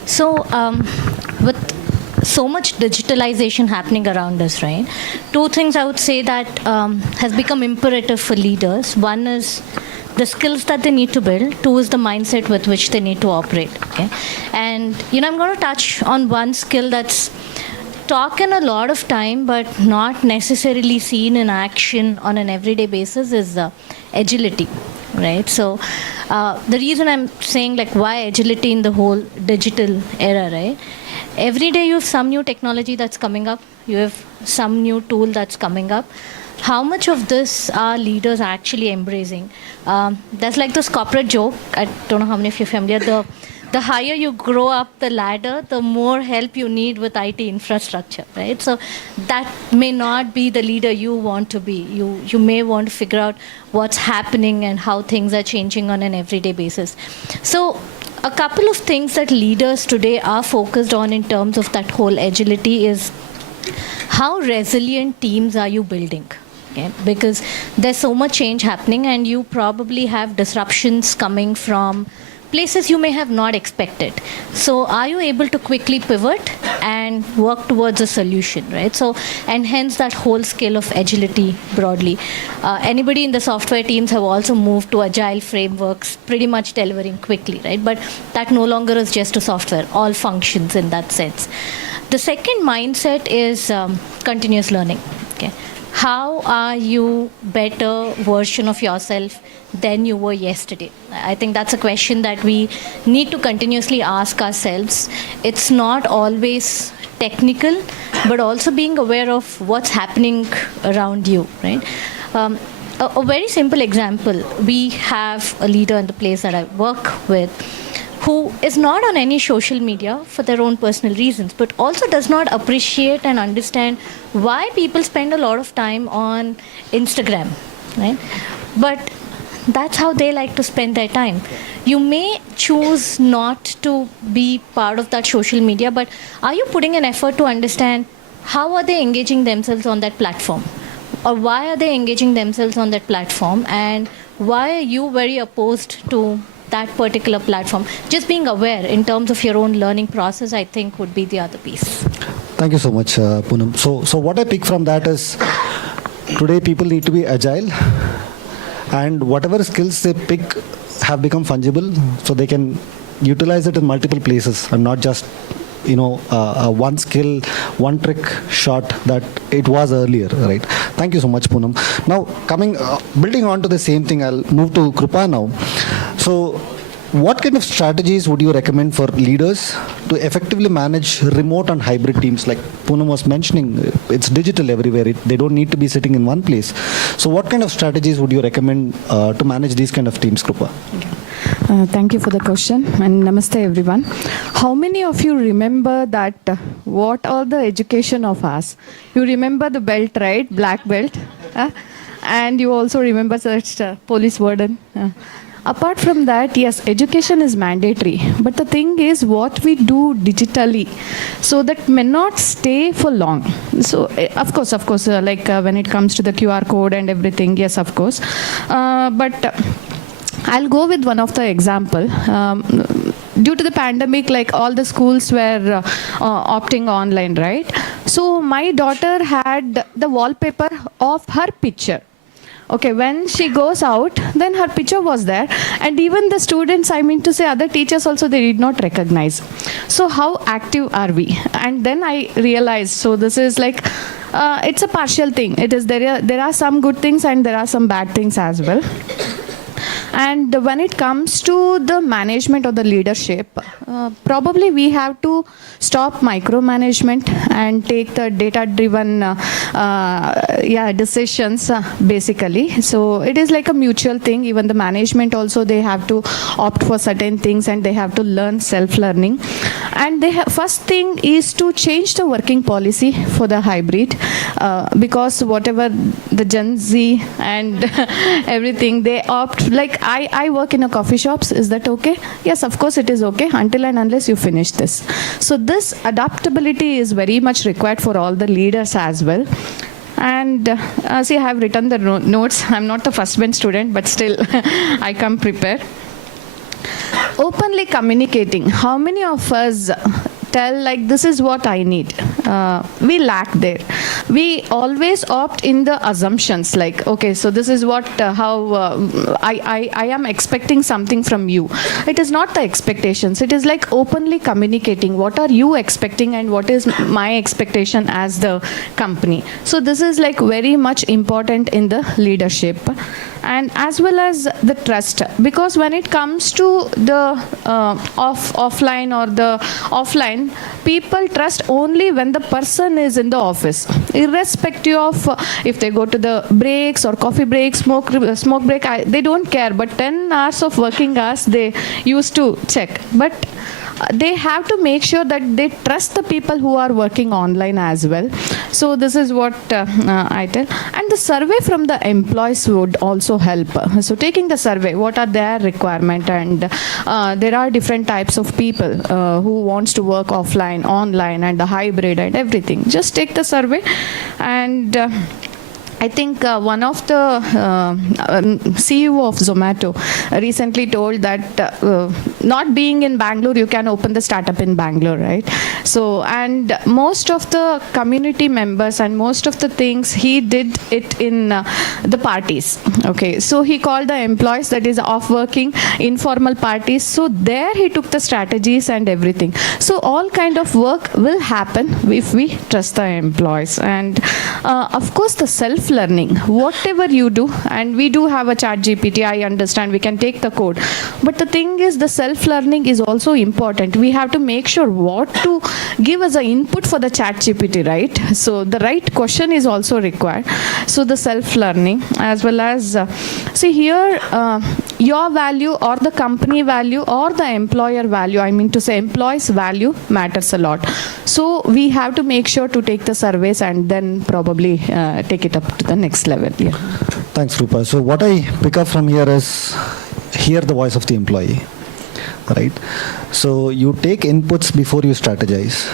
So, with so much digitalization happening around us, right? Two things I would say that has become imperative for leaders. One is the skills that they need to build. Two is the mindset with which they need to operate. Okay, and I'm going to touch on one skill that's talk in a lot of time but not necessarily seen in action on an everyday basis is agility, right? So the reason I'm saying like why agility in the whole digital era, right? Every day you have some new technology that's coming up, you have some new tool that's coming up. How much of this are leaders actually embracing? There's like this corporate joke, I don't know how many of you are familiar, the higher you grow up the ladder, the more help you need with IT infrastructure, right? So that may not be the leader you want to be. You may want to figure out what's happening and how things are changing on an everyday basis. So a couple of things that leaders today are focused on in terms of that whole agility is how resilient teams are you building? Okay? Because there's so much change happening and you probably have disruptions coming from places you may have not expected. So are you able to quickly pivot and work towards a solution, right? So, and hence that whole skill of agility broadly. Anybody in the software teams have also moved to agile frameworks, pretty much delivering quickly, right? But that no longer is just a software, all functions in that sense. The second mindset is continuous learning, okay? How are you better version of yourself than you were yesterday? I think that's a question that we need to continuously ask ourselves. It's not always technical, but also being aware of what's happening around you, right? A very simple example, we have a leader in the place that I work with who is not on any social media for their own personal reasons, but also does not appreciate and understand why people spend a lot of time on Instagram, right? But that's how they like to spend their time. You may choose not to be part of that social media, but are you putting an effort to understand how are they engaging themselves on that platform? Or why are they engaging themselves on that platform? And why are you very opposed to that particular platform? Just being aware in terms of your own learning process, I think would be the other piece. Thank you so much, Poonam. So what I pick from that is today people need to be agile, and whatever skills they pick have become fungible, so they can utilize it in multiple places and not just one skill, one trick shot that it was earlier, right? Thank you so much, Poonam. Now, building on to the same thing, I'll move to Krupa now. So, what kind of strategies would you recommend for leaders to effectively manage remote and hybrid teams? Like Poonam was mentioning, it's digital everywhere. They don't need to be sitting in one place. So, what kind of strategies would you recommend to manage these kind of teams, Krupa? Thank you for the question, and namaste everyone. How many of you remember that what all the education of us? You remember the belt, right? Black belt. And you also remember such police warden. Apart from that, yes, education is mandatory. But the thing is what we do digitally, so that may not stay for long. So, of course, like when it comes to the QR code and everything, yes, of course. But I'll go with one of the example. Due to the pandemic, like all the schools were opting online, right? So my daughter had the wallpaper of her picture. Okay, when she goes out, then her picture was there. And even the students, I mean to say other teachers also, they did not recognize. So how active are we? And then I realized, so this is like, it's a partial thing. It is there are some good things and there are some bad things as well. And when it comes to the management or the leadership, probably we have to stop micromanagement and take the data-driven decisions, basically. So it is like a mutual thing. Even the management also, they have to opt for certain things and they have to learn self-learning. And first thing is to change the working policy for the hybrid, because whatever the Gen Z and everything, they opt, like I work in a coffee shops, is that okay? Yes, of course it is okay, until and unless you finish this. So this adaptability is very much required for all the leaders as well. And see, I have written the notes. I'm not the first bench student, but still I come prepared. Openly communicating. How many of us tell like this is what I need. We lack there. We always opt in the assumptions like, okay, so this is what I am expecting something from you. It is not the expectations. It is like openly communicating what are you expecting and what is my expectation as the company. So this is like very much important in the leadership. And as well as the trust, because when it comes to the offline or the offline, people trust only when the person is in the office, irrespective of if they go to the breaks or coffee break, smoke break, they don't care, but 10 hours of working hours they used to check. But they have to make sure that they trust the people who are working online as well. So this is what I tell. And the survey from the employees would also help. So taking the survey, what are their requirement, and there are different types of people who wants to work offline, online, and the hybrid and everything. Just take the survey. And I think one of the CEO of Zomato recently told that not being in Bangalore, you can open the startup in Bangalore, right? So, and most of the community members and most of the things, he did it in the parties. Okay, so he called the employees, that is off working, informal parties. So there he took the strategies and everything. So all kind of work will happen if we trust the employees. And of course, the self-learning, whatever you do, and we do have a chat GPT, I understand, we can take the code. But the thing is, the self-learning is also important. We have to make sure what to give as an input for the chat GPT, right? So the right question is also required. So the self-learning, as well as, see here, your value or the company value or the employer value, I mean to say employees value matters a lot. So we have to make sure to take the surveys and then probably take it up to the next level. Yeah. Thanks, Krupa. So what I pick up from here is hear the voice of the employee, right? So you take inputs before you strategize.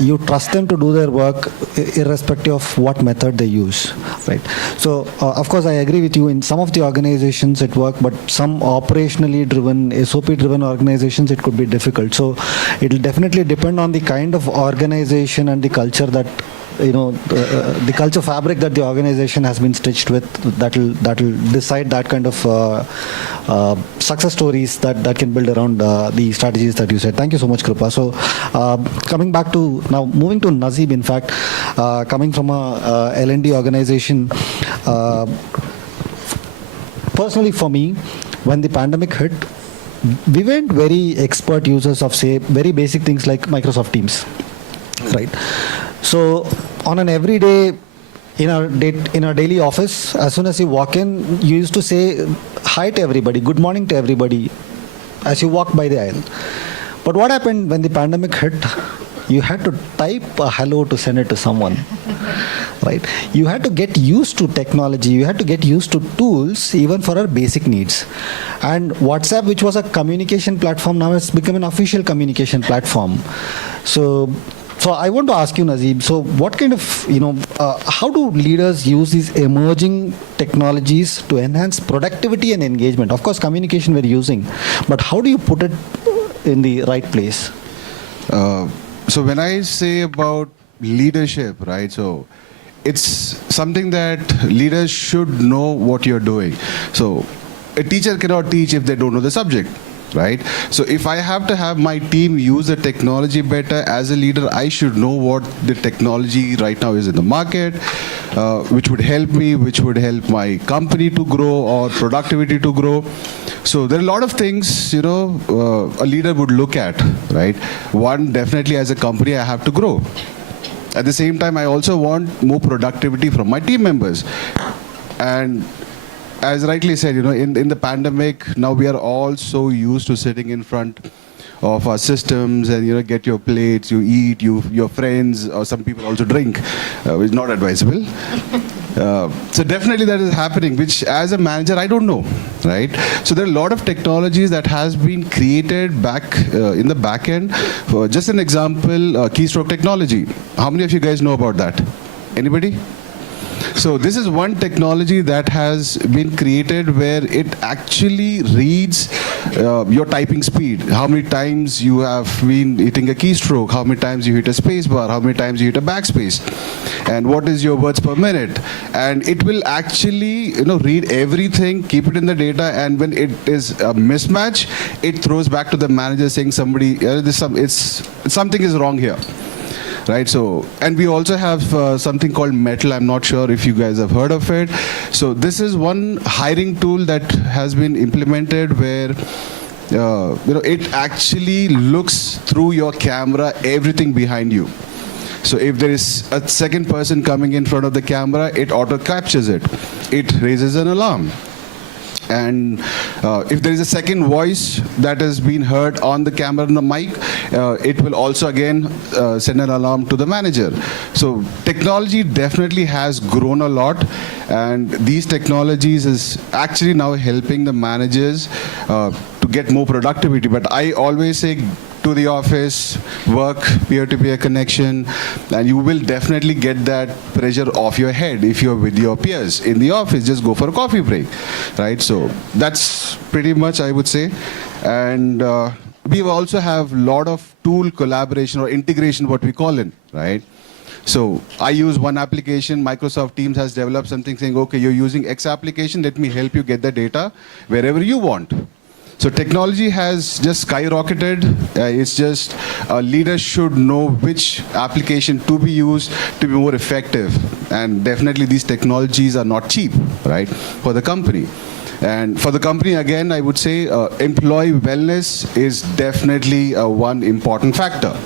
You trust them to do their work irrespective of what method they use, right? So, of course, I agree with you. In some of the organizations it works, but some operationally driven, SOP-driven organizations, it could be difficult. So, it will definitely depend on the kind of organization and the culture that, you know, the culture fabric that the organization has been stitched with, that will decide that kind of success stories that can build around the strategies that you said. Thank you so much, Krupa. So coming back to now, moving to Nazib, in fact, coming from a L&D organization, personally for me, when the pandemic hit, we weren't very expert users of, say, very basic things like Microsoft Teams, right? So on an everyday, in our daily office, as soon as you walk in, you used to say hi to everybody, good morning to everybody as you walk by the aisle. But what happened when the pandemic hit? You had to type a hello to send it to someone, right? You had to get used to technology. You had to get used to tools even for our basic needs. And WhatsApp, which was a communication platform, now has become an official communication platform. So I want to ask you, Nazib, so what kind of, how do leaders use these emerging technologies to enhance productivity and engagement? Of course, communication we're using, but how do you put it in the right place? So when I say about leadership, right, so it's something that leaders should know what you're doing. So a teacher cannot teach if they don't know the subject. Right? So if I have to have my team use the technology better, as a leader, I should know what the technology right now is in the market, which would help me, which would help my company to grow or productivity to grow. So there are a lot of things, a leader would look at, right? One, definitely as a company, I have to grow. At the same time, I also want more productivity from my team members. And as rightly said, in the pandemic, now we are all so used to sitting in front of our systems and, get your plates, you eat, your friends, or some people also drink, which is not advisable. So definitely that is happening, which as a manager, I don't know, right? So there are a lot of technologies that has been created back in the back end. For just an example, keystroke technology. How many of you guys know about that? Anybody? So this is one technology that has been created where it actually reads your typing speed. How many times you have been hitting a keystroke, how many times you hit a space bar, how many times you hit a backspace, and what is your words per minute. And it will actually read everything, keep it in the data, and when it is a mismatch, it throws back to the manager saying something is wrong here. Right, so, and we also have something called Metal. I'm not sure if you guys have heard of it. So this is one hiring tool that has been implemented where it actually looks through your camera everything behind you. So if there is a second person coming in front of the camera, it auto captures it. It raises an alarm. And if there is a second voice that has been heard on the camera and the mic, it will also again send an alarm to the manager. So technology definitely has grown a lot, and these technologies is actually now helping the managers to get more productivity. But I always say, to the office, work, peer-to-peer connection, and you will definitely get that pressure off your head if you're with your peers. In the office, just go for a coffee break, right? So that's pretty much, I would say. And we also have a lot of tool collaboration or integration, what we call it, right? So I use one application, Microsoft Teams has developed something saying, okay, you're using X application, let me help you get the data wherever you want. So technology has just skyrocketed. It's just leaders should know which application to be used to be more effective. And definitely these technologies are not cheap, right, for the company. And for the company, again, I would say employee wellness is definitely one important factor.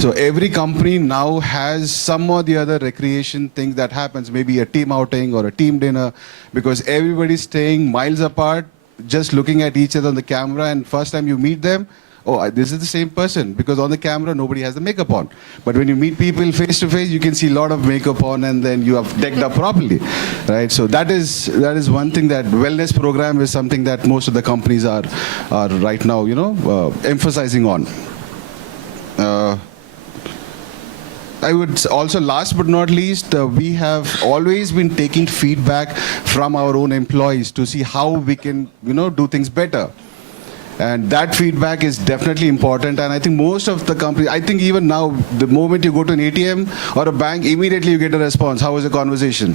So every company now has some or the other recreation thing that happens, maybe a team outing or a team dinner, because everybody's staying miles apart, just looking at each other on the camera, and first time you meet them, oh, this is the same person, because on the camera nobody has the makeup on. But when you meet people face to face, you can see a lot of makeup on, and then you have decked up properly, right? So that is one thing, that wellness program is something that most of the companies are right now, emphasizing on. I would also, last but not least, we have always been taking feedback from our own employees to see how we can, do things better. And that feedback is definitely important. And I think most of the companies, I think even now, the moment you go to an ATM or a bank, immediately you get a response. How was the conversation?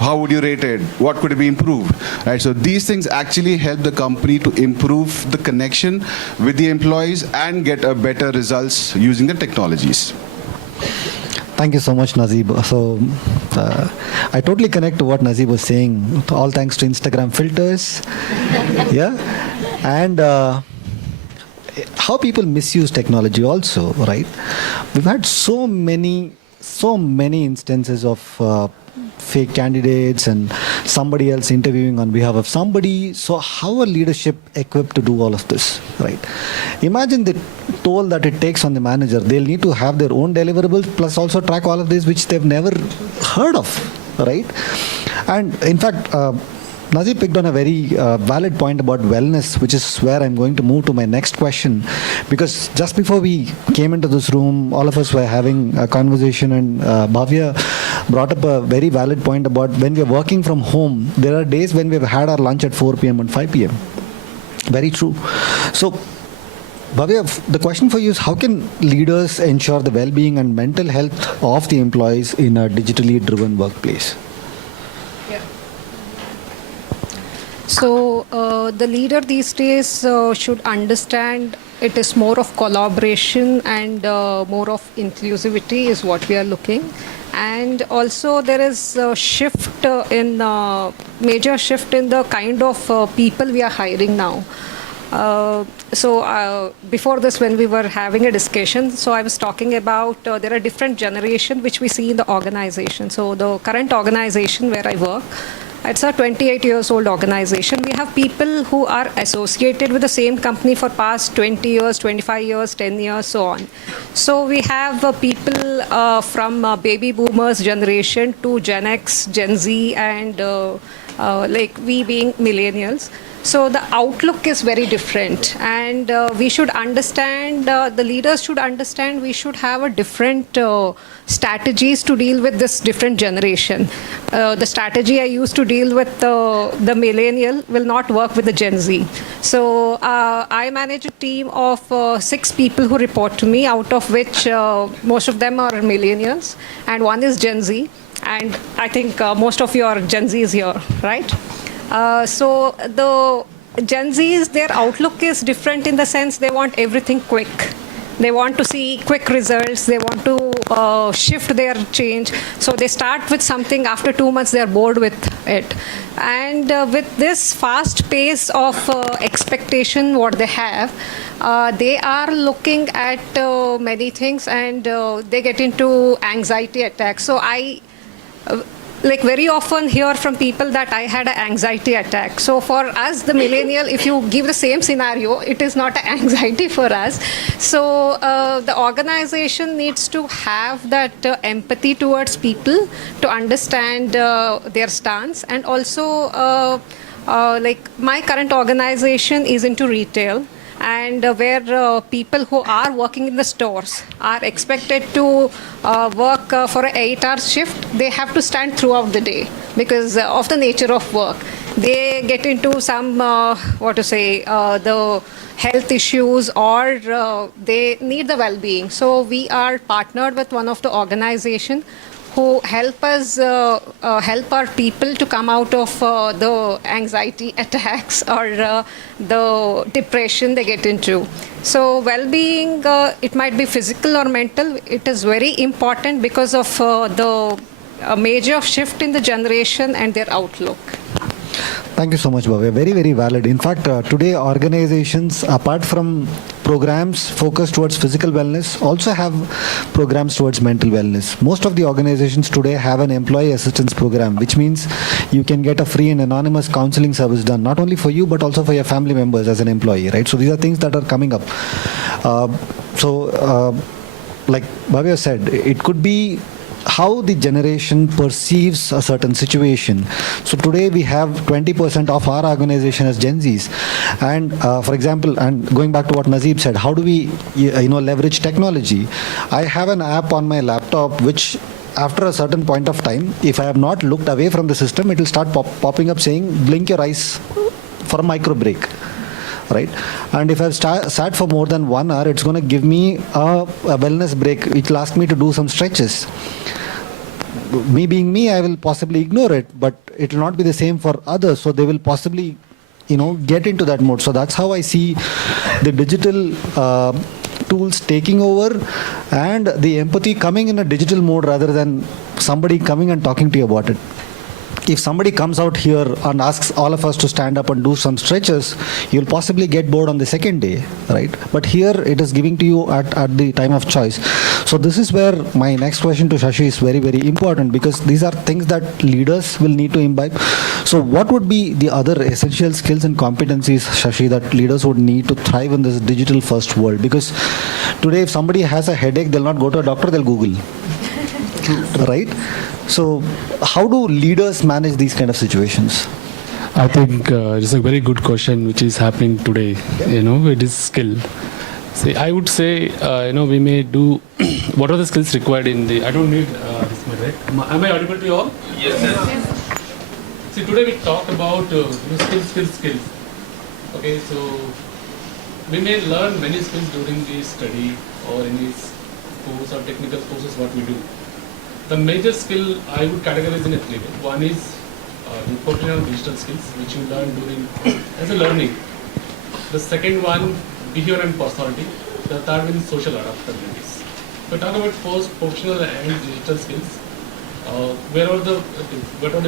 How would you rate it? What could be improved? Right. So these things actually help the company to improve the connection with the employees and get a better results using the technologies. Thank you so much, Nazib. So I totally connect to what Nazib was saying. All thanks to Instagram filters. Yeah. And how people misuse technology also, right? We've had so many instances of fake candidates and somebody else interviewing on behalf of somebody. So how are leadership equipped to do all of this, right? Imagine the toll that it takes on the manager. They'll need to have their own deliverables plus also track all of this which they've never heard of, right? And in fact, Nazib picked on a very valid point about wellness, which is where I'm going to move to my next question. Because just before we came into this room, all of us were having a conversation, and Bhavya brought up a very valid point about when we're working from home, there are days when we've had our lunch at 4 p.m. and 5 p.m. Very true. So, Bhavya, the question for you is, how can leaders ensure the well-being and mental health of the employees in a digitally driven workplace? So the leader these days should understand it is more of collaboration and more of inclusivity is what we are looking. And also there is a shift major shift in the kind of people we are hiring now. So before this, when we were having a discussion, so I was talking about there are different generations which we see in the organization. So the current organization where I work, it's a 28 years old organization. We have people who are associated with the same company for past 20 years, 25 years, 10 years, so on. So we have people from baby boomers generation to Gen X, Gen Z, and like we being millennials. So the outlook is very different, and we should understand, the leaders should understand we should have a different strategies to deal with this different generation. The strategy I used to deal with the millennial will not work with the Gen Z. So I manage a team of 6 people who report to me, out of which most of them are millennials, and 1 is Gen Z. And I think most of you are Gen Zs here, right? So the Gen Zs, their outlook is different in the sense they want everything quick. They want to see quick results. They want to shift their change. So they start with something. After 2 months, they're bored with it. And with this fast pace of expectation, what they have, they are looking at many things, and they get into anxiety attacks. So I like very often hear from people that I had an anxiety attack. So for us, the millennial, if you give the same scenario, it is not an anxiety for us. So the organization needs to have that empathy towards people to understand their stance. And also, like my current organization is into retail, and where people who are working in the stores are expected to work for an 8-hour shift. They have to stand throughout the day because of the nature of work. They get into some, the health issues, or they need the well-being. So we are partnered with one of the organizations who help us help our people to come out of the anxiety attacks or the depression they get into. So well-being, it might be physical or mental. It is very important because of the major shift in the generation and their outlook. Thank you so much, Bhavya. Very, very valid. In fact, today organizations, apart from programs focused towards physical wellness, also have programs towards mental wellness. Most of the organizations today have an employee assistance program, which means you can get a free and anonymous counseling service done, not only for you, but also for your family members as an employee, right? So these are things that are coming up. Like Bhavya said, it could be how the generation perceives a certain situation. So today we have 20% of our organization as Gen Zs, and for example, and going back to what Nazeeb said, how do we leverage technology? I have an app on my laptop which, after a certain point of time, if I have not looked away from the system, it will start popping up saying blink your eyes for a micro break. Right? And if I've sat for more than 1 hour, it's going to give me a wellness break, which will ask me to do some stretches. Me being me, I will possibly ignore it, but it will not be the same for others. So they will possibly, get into that mode. So that's how I see the digital tools taking over, and the empathy coming in a digital mode rather than somebody coming and talking to you about it. If somebody comes out here and asks all of us to stand up and do some stretches, you'll possibly get bored on the second day, right? But here it is giving to you at the time of choice. So this is where my next question to Shashi is very, very important, because these are things that leaders will need to imbibe. So what would be the other essential skills and competencies, Shashi, that leaders would need to thrive in this digital first world? Because today if somebody has a headache, they'll not go to a doctor, they'll Google. Right? So how do leaders manage these kind of situations? I think it's a very good question which is happening today. It is skill. See, I would say, we may do what are the skills required in the. I don't need this one, right? Am I audible to you all? Yes, sir. See, today we talk about skills. Okay, so we may learn many skills during the study or any course or technical courses what we do. The major skill I would categorize in a three. One is the professional digital skills, which you learn during as a learning. The second one, behavior and personality. The third one is social adaptabilities. So talk about first professional and digital skills. Wherever the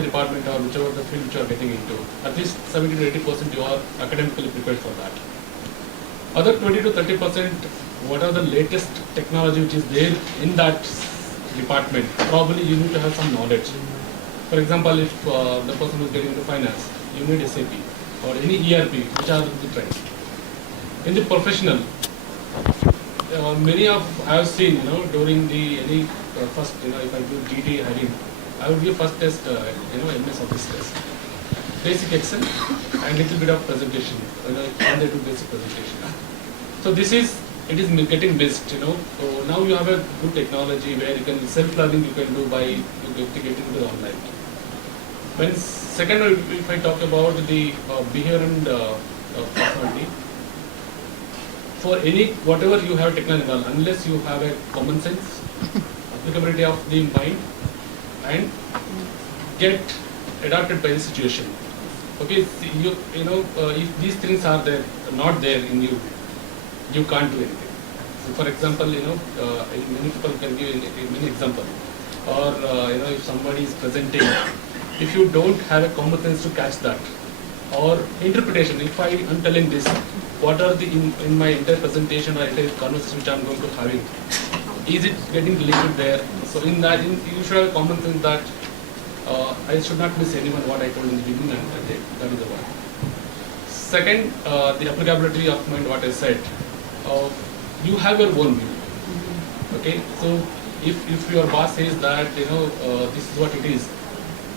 department or whichever the field which you are getting into, at least 70 to 80% you are academically prepared for that. Other 20 to 30%, what are the latest technology which is there in that department? Probably you need to have some knowledge. For example, if the person who is getting into finance, you need SAP or any ERP, which are the trends. In the professional, many of I have seen, during the first, if I do GT hiring, I would give first test, MS Office test. basic Excel and little bit of presentation. And they do basic presentation. So it is getting missed. So now you have a good technology where you can self-learning you can do by getting the online. When second, if I talk about the behavior and personality, for any whatever you have technology, unless you have a common sense, applicability of the mind, and get adapted by the situation. Okay, if these things are there, not there in you, you can't do anything. So, for example, many people can give many examples. Or if somebody is presenting, if you don't have a competence to catch that, or interpretation. If I am telling this, what are the in my entire presentation or entire conversation which I am going to having? Is it getting delivered there? So in that, you should have a common sense that I should not miss anyone what I told in the beginning, and that is the one. Second, the applicability of mind, what I said. You have your own view. Okay, so if your boss says that this is what it is,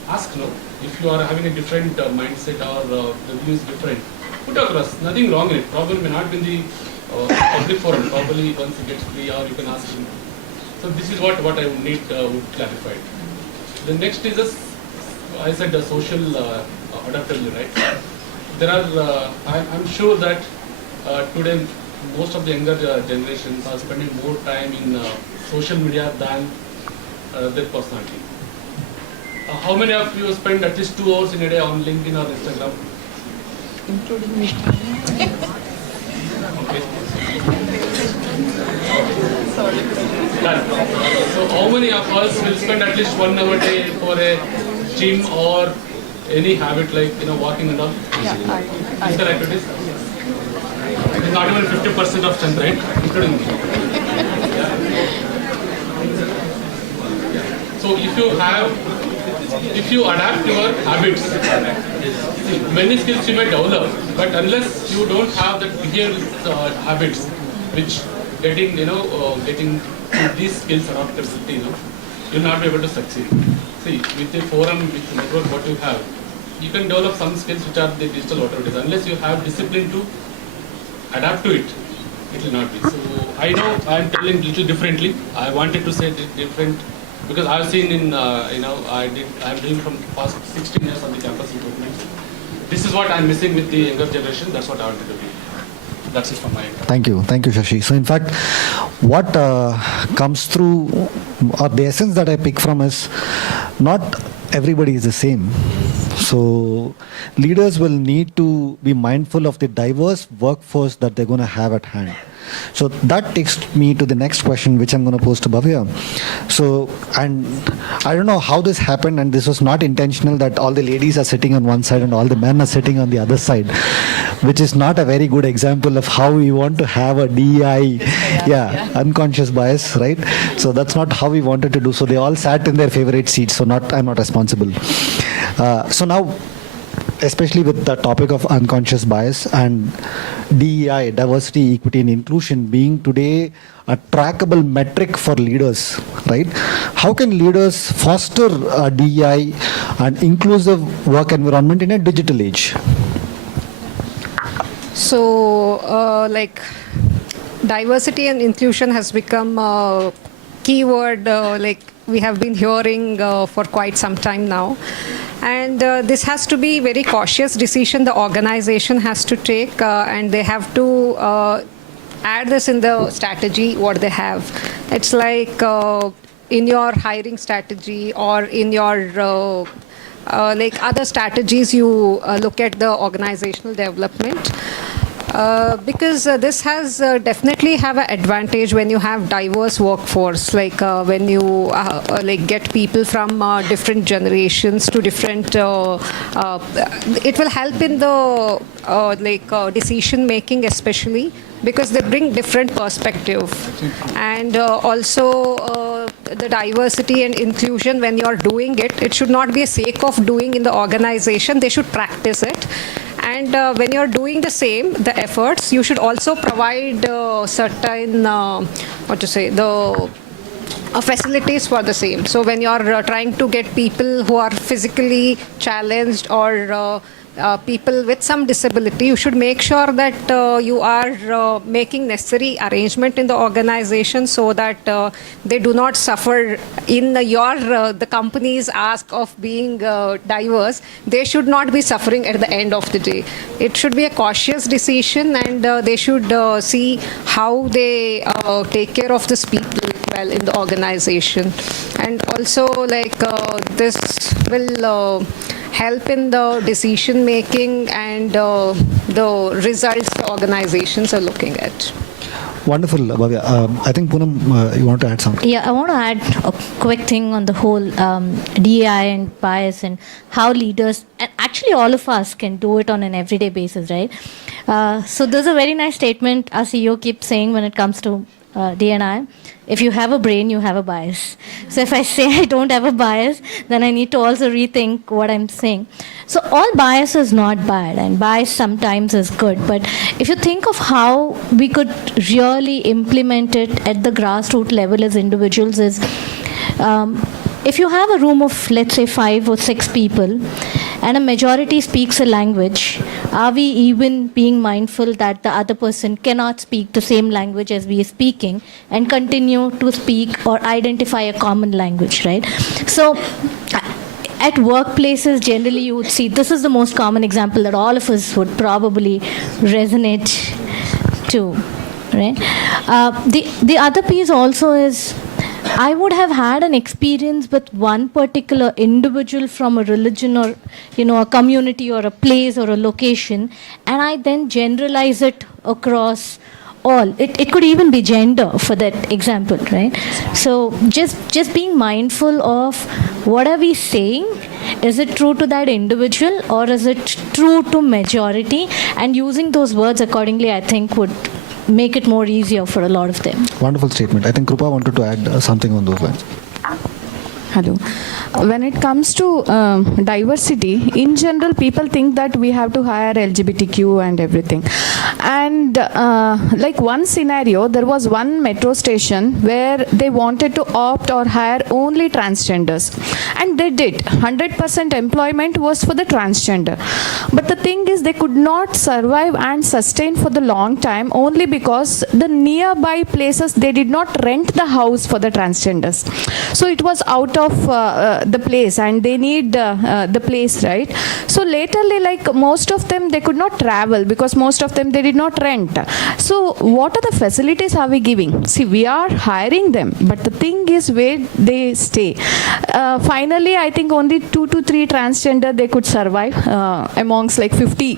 ask no. If you are having a different mindset or the view is different, put across. Nothing wrong in it. Problem may not be in the public forum. Probably once it gets free, or you can ask him. So this is what I would need would clarify. The next is I said the social adaptability, right? There are I'm sure that today most of the younger generations are spending more time in social media than their personality. How many of you spend at least 2 hours in a day on LinkedIn or Instagram? Including me. Okay. Done. So how many of us will spend at least 1 hour a day for a gym or any habit like walking and all? Physical activities? It is not even 50% of strength, right? Including me. So if you adapt your habits, many skills you may develop, but unless you don't have that behavioral habits, which getting to these skills adaptability, you'll not be able to succeed. See, with the forum, with the network, what you have, you can develop some skills which are the digital whatever it is. Unless you have discipline to adapt to it, it will not be. So I know I am telling little differently. I wanted to say different. Because I've seen in, I'm doing from past 16 years on the campus improvement. This is what I'm missing with the younger generation. That's what I wanted to do. That's it from my end. Thank you, Shashi. So in fact, what comes through, or the essence that I pick from is, not everybody is the same. So leaders will need to be mindful of the diverse workforce that they're going to have at hand. So that takes me to the next question, which I'm going to pose to Bhavya. So, and I don't know how this happened, and this was not intentional that all the ladies are sitting on one side and all the men are sitting on the other side, which is not a very good example of how we want to have a DEI, unconscious bias, right? So that's not how we wanted to do. So they all sat in their favorite seats. So I'm not responsible. So now, especially with the topic of unconscious bias and DEI, diversity, equity and inclusion being today a trackable metric for leaders, right? How can leaders foster a DEI and inclusive work environment in a digital age? So, diversity and inclusion has become a keyword we have been hearing for quite some time now. And this has to be very cautious decision the organization has to take, and they have to add this in the strategy what they have. It's like in your hiring strategy or in your other strategies you look at the organizational development. Because this has definitely have an advantage when you have diverse workforce, when you get people from different generations to different, it will help in the decision making especially, because they bring different perspective. And also the diversity and inclusion, when you're doing it, it should not be a sake of doing in the organization, they should practice it. And when you're doing the same, the efforts, you should also provide certain, facilities for the same. So when you're trying to get people who are physically challenged or people with some disability, you should make sure that you are making necessary arrangement in the organization so that they do not suffer in the company's ask of being diverse. They should not be suffering at the end of the day. It should be a cautious decision, and they should see how they take care of these people well in the organization. And also, like, this will help in the decision making and the results the organizations are looking at. Wonderful, Bhavya. I think Poonam, you want to add something? Yeah, I want to add a quick thing on the whole DEI and bias and how leaders, and actually all of us can do it on an everyday basis, right? So there's a very nice statement our CEO keeps saying when it comes to D&I. If you have a brain, you have a bias. So if I say I don't have a bias, then I need to also rethink what I'm saying. So all bias is not bad, and bias sometimes is good. But if you think of how we could really implement it at the grassroots level as individuals is, if you have a room of, let's say, 5 or 6 people, and a majority speaks a language, are we even being mindful that the other person cannot speak the same language as we are speaking and continue to speak or identify a common language, right? So at workplaces, generally you would see, this is the most common example that all of us would probably resonate to, right? The other piece also is, I would have had an experience with one particular individual from a religion or, a community or a place or a location, and I then generalize it across all. It could even be gender for that example, right? So just being mindful of what are we saying? Is it true to that individual or is it true to majority? And using those words accordingly, I think would make it more easier for a lot of them. Wonderful statement. I think Krupa wanted to add something on those lines. Hello. When it comes to diversity, in general, people think that we have to hire LGBTQ and everything. And like one scenario, there was one metro station where they wanted to opt or hire only transgenders. And they did. 100% employment was for the transgender. But the thing is, they could not survive and sustain for the long time only because the nearby places, they did not rent the house for the transgenders. So it was out of the place, and they need the place, right? So laterly, like most of them, they could not travel because most of them, they did not rent. So what are the facilities are we giving? See, we are hiring them, but the thing is where they stay. Finally, I think only 2 to 3 transgender they could survive amongst like 50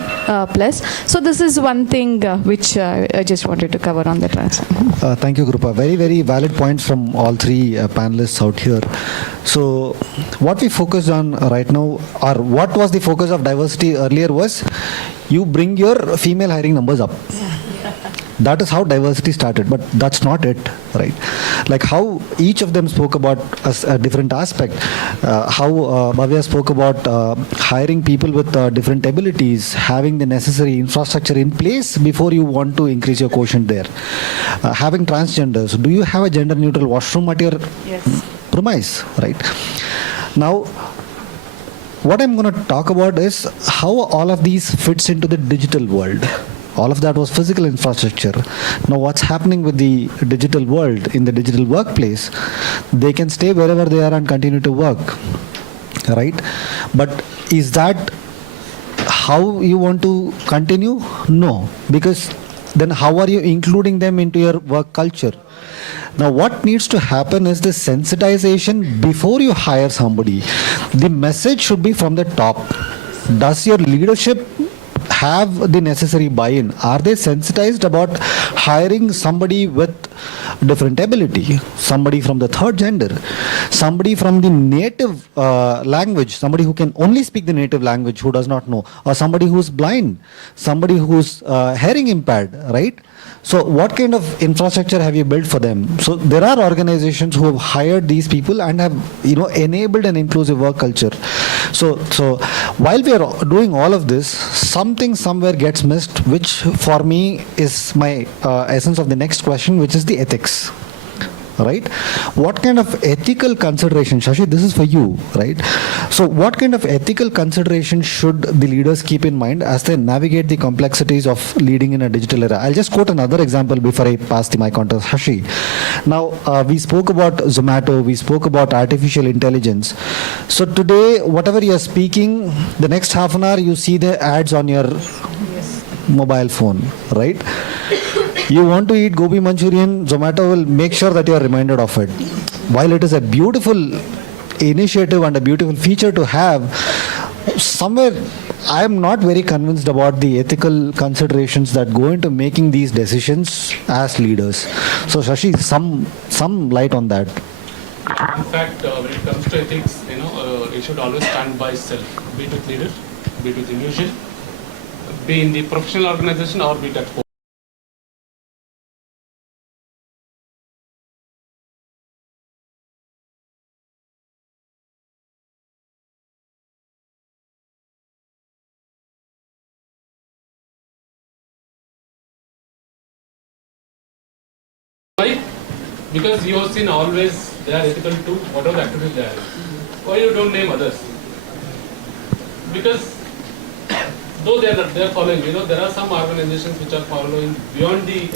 plus. So this is one thing which I just wanted to cover on the transgender. Thank you, Krupa. Very, very valid points from all 3 panelists out here. So what we focused on right now, or what was the focus of diversity earlier, was you bring your female hiring numbers up. That is how diversity started, but that's not it, right? Like how each of them spoke about a different aspect, how Bhavya spoke about hiring people with different abilities, having the necessary infrastructure in place before you want to increase your quotient there. Having transgenders, do you have a gender neutral washroom at your premise, right? Now, what I'm going to talk about is how all of these fits into the digital world. All of that was physical infrastructure. Now what's happening with the digital world, in the digital workplace? They can stay wherever they are and continue to work, right? But is that how you want to continue? No, because then how are you including them into your work culture? Now what needs to happen is the sensitization before you hire somebody. The message should be from the top. Does your leadership have the necessary buy-in? Are they sensitized about hiring somebody with different ability, somebody from the third gender, somebody from the native language, somebody who can only speak the native language who does not know, or somebody who's blind, somebody who's hearing impaired, right? So what kind of infrastructure have you built for them? So there are organizations who have hired these people and have, enabled an inclusive work culture. So while we are doing all of this, something somewhere gets missed, which for me is my essence of the next question, which is the ethics. right? What kind of ethical consideration, Shashi, this is for you, right? So what kind of ethical consideration should the leaders keep in mind as they navigate the complexities of leading in a digital era? I'll just quote another example before I pass the mic on to Shashi. Now, we spoke about Zomato, we spoke about artificial intelligence. So today, whatever you're speaking, the next half an hour, you see the ads on your mobile phone, right? You want to eat gobi Manchurian, Zomato will make sure that you are reminded of it. While it is a beautiful initiative and a beautiful feature to have, somewhere I am not very convinced about the ethical considerations that go into making these decisions as leaders. So Shashi, some light on that. In fact, when it comes to ethics, it should always stand by self, be it with leader, be it with individual, be in the professional organization or be it at home. Why? Because you have seen always they are ethical to whatever the activities they are. Why you don't name others? Because though they are following, there are some organizations which are following beyond the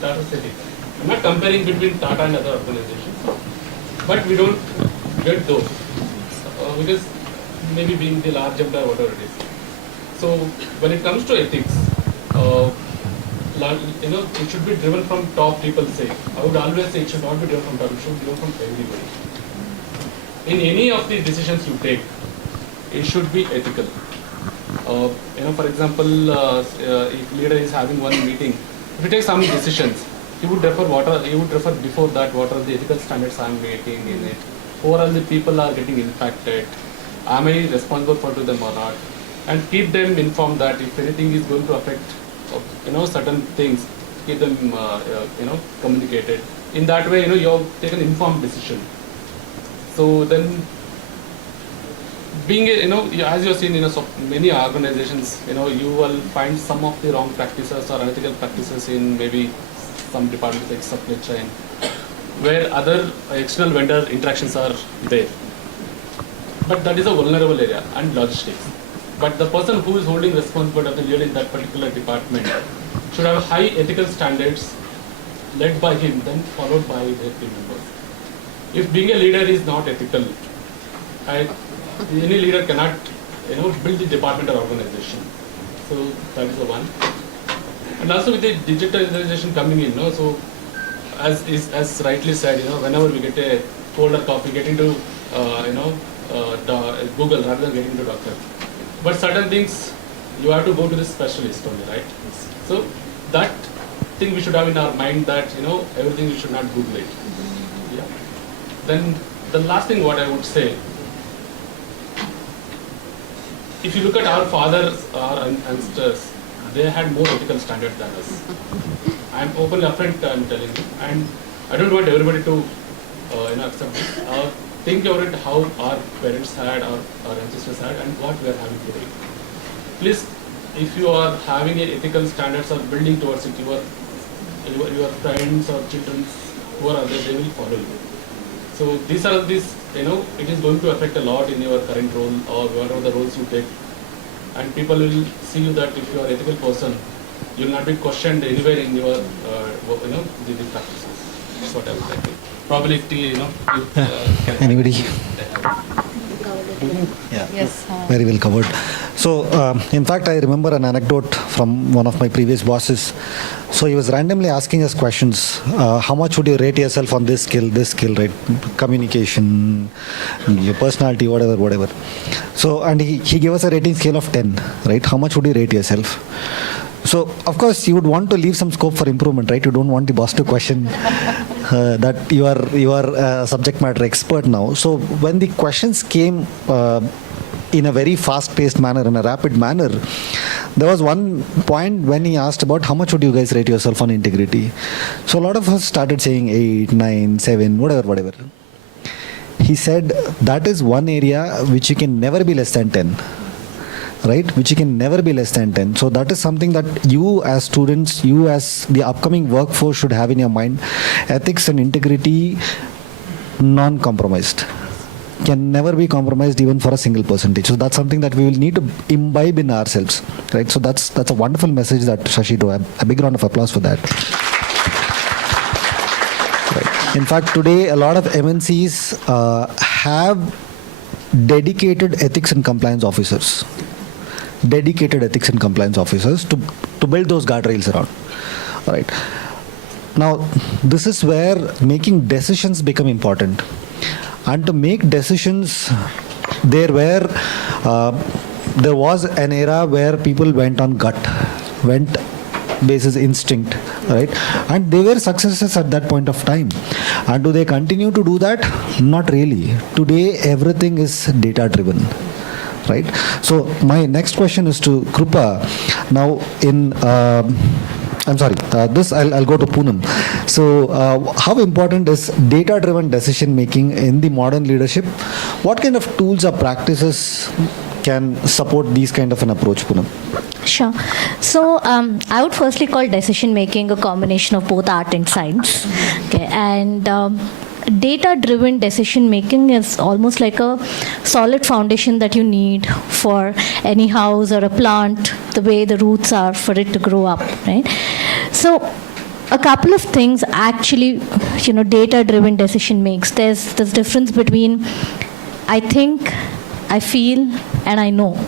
Tata ethics. I'm not comparing between Tata and other organizations, but we don't get those because maybe being the large employer, whatever it is. So when it comes to ethics, it should be driven from top, people say. I would always say it should not be driven from top, it should be driven from everybody. In any of the decisions you take, it should be ethical. For example, if leader is having one meeting, if you take some decisions, he would refer before that what are the ethical standards I am making in it. Overall, the people are getting impacted. Am I responsible for to them or not? And keep them informed that if anything is going to affect certain things, keep them communicated. In that way, you have taken informed decision. So then, being as you have seen, so many organizations, you will find some of the wrong practices or unethical practices in maybe some departments like supply chain, where other external vendor interactions are there. But that is a vulnerable area and logistics. But the person who is holding responsibility of the leader in that particular department should have high ethical standards led by him, then followed by their team members. If being a leader is not ethical, any leader cannot build the department or organization. So that is the one. And also with the digitalization coming in, so as rightly said, whenever we get a cold or cough, we get into Google rather than getting to doctor. But certain things you have to go to the specialist only, right? Yes. So that thing we should have in our mind that everything we should not Google it. Yeah. Then the last thing what I would say, if you look at our fathers, our ancestors, they had more ethical standards than us. I'm openly upfront, I'm telling you, and I don't want everybody to accept this. Think about it, how our parents had, our ancestors had, and what we are having today. Please, if you are having ethical standards or building towards it, your friends or children who are there, they will follow you. So these are it is going to affect a lot in your current role or whatever the roles you take. And people will see you that if you are an ethical person, you will not be questioned anywhere in your the practices. That's what I would like to. Probably, Anybody? Yeah. Yes. Very well covered. So, in fact, I remember an anecdote from one of my previous bosses. So he was randomly asking us questions. How much would you rate yourself on this skill, right? Communication, your personality, whatever. So, and he gave us a rating scale of 10, right? How much would you rate yourself? So, of course, you would want to leave some scope for improvement, right? You don't want the boss to question that you are a subject matter expert now. So, when the questions came in a very fast-paced manner, in a rapid manner, there was one point when he asked about how much would you guys rate yourself on integrity. So, a lot of us started saying 8, 9, 7, whatever. He said that is one area which you can never be less than 10. right? Which you can never be less than 10. So that is something that you as students, you as the upcoming workforce should have in your mind. Ethics and integrity, non-compromised. Can never be compromised even for a single percentage. So that's something that we will need to imbibe in ourselves, right? So that's a wonderful message that Shashi do. A big round of applause for that. Right. In fact, today a lot of MNCs have dedicated ethics and compliance officers. Dedicated ethics and compliance officers to build those guardrails around. All right. Now, this is where making decisions become important. And to make decisions, there was an era where people went on gut, went basis instinct, right? And they were successes at that point of time. And do they continue to do that? Not really. Today, everything is data driven. Right. So my next question is to Krupa. Now, I'm sorry. I'll go to Poonam. So, how important is data-driven decision making in the modern leadership? What kind of tools or practices can support these kind of an approach, Poonam? Sure. So I would firstly call decision making a combination of both art and science. Okay, and data-driven decision making is almost like a solid foundation that you need for any house or a plant, the way the roots are for it to grow up, right? So a couple of things actually, data-driven decision makes. There's this difference between I think, I feel, and I know,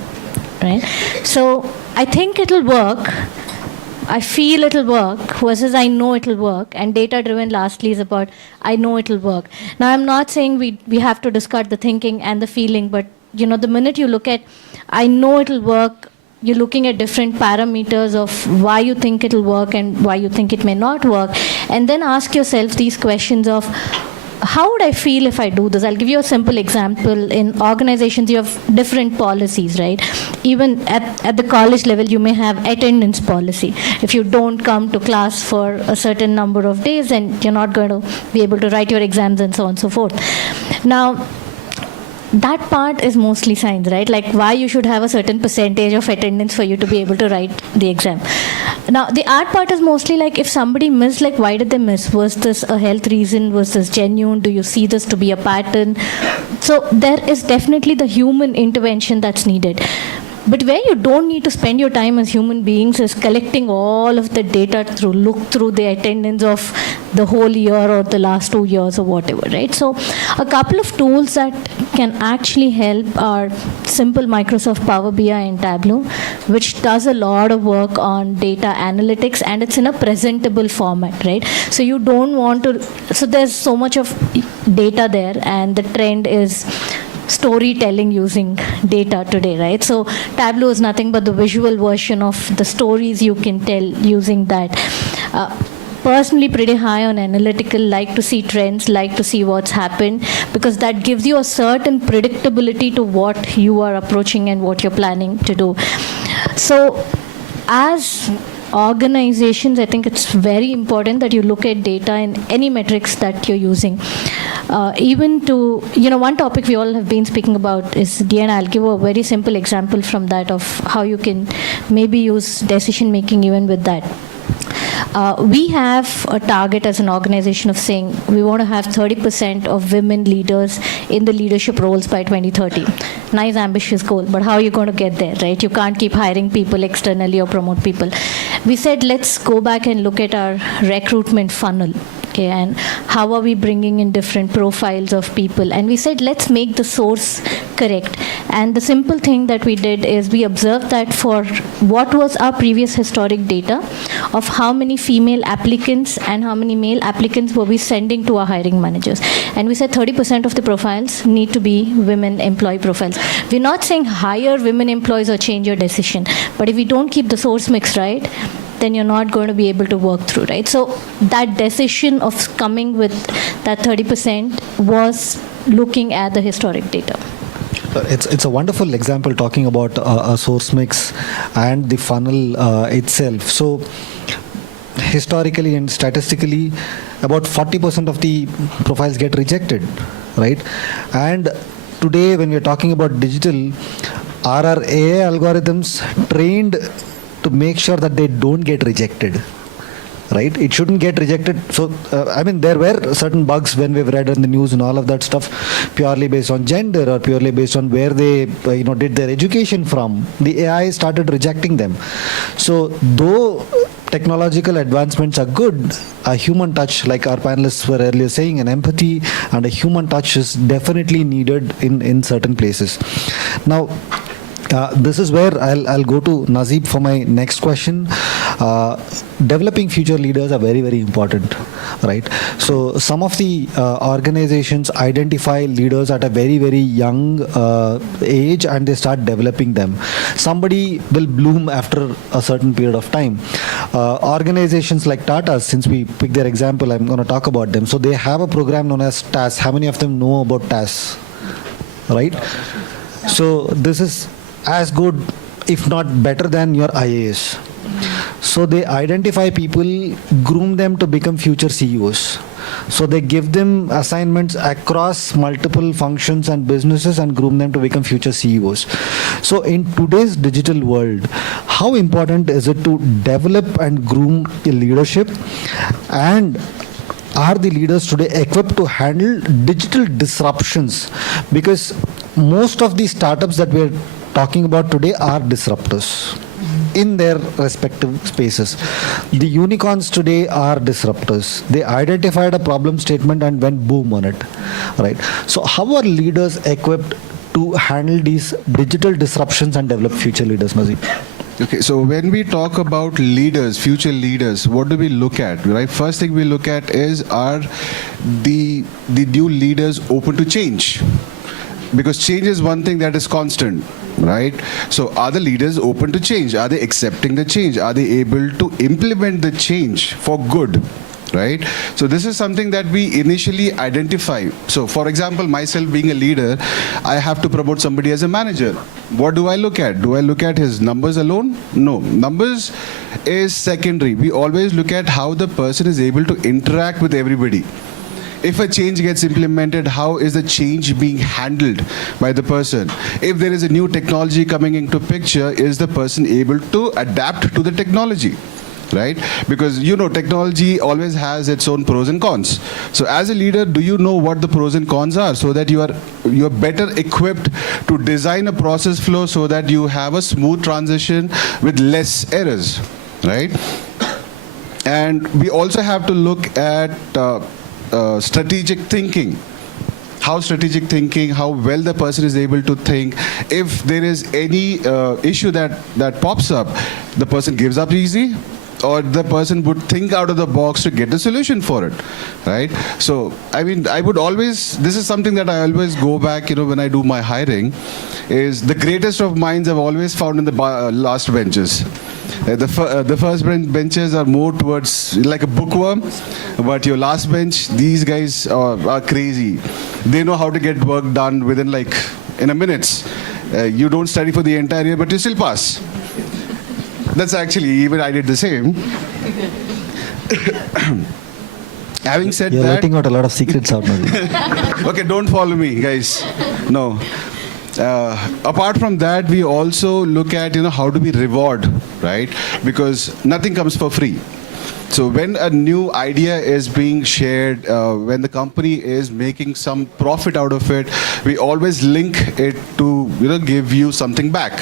right? So I think it'll work, I feel it'll work versus I know it'll work, and data-driven lastly is about I know it'll work. Now, I'm not saying we have to discard the thinking and the feeling, but the minute you look at I know it'll work, you're looking at different parameters of why you think it'll work and why you think it may not work, and then ask yourself these questions of how would I feel if I do this? I'll give you a simple example. In organizations, you have different policies, right? Even at the college level, you may have attendance policy. If you don't come to class for a certain number of days, then you're not going to be able to write your exams and so on and so forth. Now, that part is mostly science, right? Like why you should have a certain percentage of attendance for you to be able to write the exam. Now, the art part is mostly like if somebody missed, like why did they miss? Was this a health reason? Was this genuine? Do you see this to be a pattern? So there is definitely the human intervention that's needed. But where you don't need to spend your time as human beings is collecting all of the data look through the attendance of the whole year or the last 2 years or whatever, right? So a couple of tools that can actually help are simple Microsoft Power BI and Tableau, which does a lot of work on data analytics, and it's in a presentable format, right? So you don't want to, so there's so much of data there, and the trend is storytelling using data today, right? So Tableau is nothing but the visual version of the stories you can tell using that. Personally pretty high on analytical, like to see trends, like to see what's happened, because that gives you a certain predictability to what you are approaching and what you're planning to do. So as organizations, I think it's very important that you look at data in any metrics that you're using. Even to, one topic we all have been speaking about is DNA. I'll give a very simple example from that of how you can maybe use decision making even with that. We have a target as an organization of saying we want to have 30% of women leaders in the leadership roles by 2030. Nice, ambitious goal, but how are you going to get there, right? You can't keep hiring people externally or promote people. We said, let's go back and look at our recruitment funnel. Okay, and how are we bringing in different profiles of people? And we said, let's make the source correct. And the simple thing that we did is we observed that for what was our previous historic data of how many female applicants and how many male applicants were we sending to our hiring managers. And we said 30% of the profiles need to be women employee profiles. We're not saying hire women employees or change your decision. But if we don't keep the source mix right, then you're not going to be able to work through, right? So that decision of coming with that 30% was looking at the historic data. It's a wonderful example talking about a source mix and the funnel itself. So historically and statistically, about 40% of the profiles get rejected, right? And today when we're talking about digital, are our AI algorithms trained to make sure that they don't get rejected? Right? It shouldn't get rejected. So, I mean, there were certain bugs when we've read in the news and all of that stuff, purely based on gender or purely based on where they, did their education from. The AI started rejecting them. So, though technological advancements are good, a human touch, like our panelists were earlier saying, an empathy and a human touch is definitely needed in certain places. Now, this is where I'll go to Nazeeb for my next question. Developing future leaders are very, very important, right? So some of the organizations identify leaders at a very, very young age and they start developing them. Somebody will bloom after a certain period of time. Organizations like Tata, since we picked their example, I'm going to talk about them. So they have a program known as TAS. How many of them know about TAS? Right? So this is as good, if not better than your IAS. So they identify people, groom them to become future CEOs. So they give them assignments across multiple functions and businesses and groom them to become future CEOs. So in today's digital world, how important is it to develop and groom a leadership? And are the leaders today equipped to handle digital disruptions? Because most of the startups that we're talking about today are disruptors in their respective spaces. The unicorns today are disruptors. They identified a problem statement and went boom on it, right? So how are leaders equipped to handle these digital disruptions and develop future leaders, Nazeeb? Okay, so when we talk about leaders, future leaders, what do we look at, right? First thing we look at is, are the new leaders open to change? Because change is one thing that is constant, right? So are the leaders open to change? Are they accepting the change? Are they able to implement the change for good? Right? So this is something that we initially identify. So for example, myself being a leader, I have to promote somebody as a manager. What do I look at? Do I look at his numbers alone? No. Numbers is secondary. We always look at how the person is able to interact with everybody. If a change gets implemented, how is the change being handled by the person? If there is a new technology coming into picture, is the person able to adapt to the technology? Right? Because technology always has its own pros and cons. So as a leader, do you know what the pros and cons are, so that you are better equipped to design a process flow so that you have a smooth transition with less errors, right? And we also have to look at strategic thinking. How strategic thinking, how well the person is able to think. If there is any issue that pops up, the person gives up easy, or the person would think out of the box to get the solution for it, right? So, I mean, I would always, this is something that I always go back, when I do my hiring, is the greatest of minds I've always found in the last benches. The first benches are more towards like a bookworm, but your last bench, these guys are crazy. They know how to get work done within in a minute. You don't study for the entire year, but you still pass. That's actually, even I did the same. Having said You're that... letting out a lot of secrets out now. Okay, don't follow me, guys. No. Apart from that, we also look at, how do we reward, right? Because nothing comes for free. So when a new idea is being shared, when the company is making some profit out of it, we always link it to, give you something back,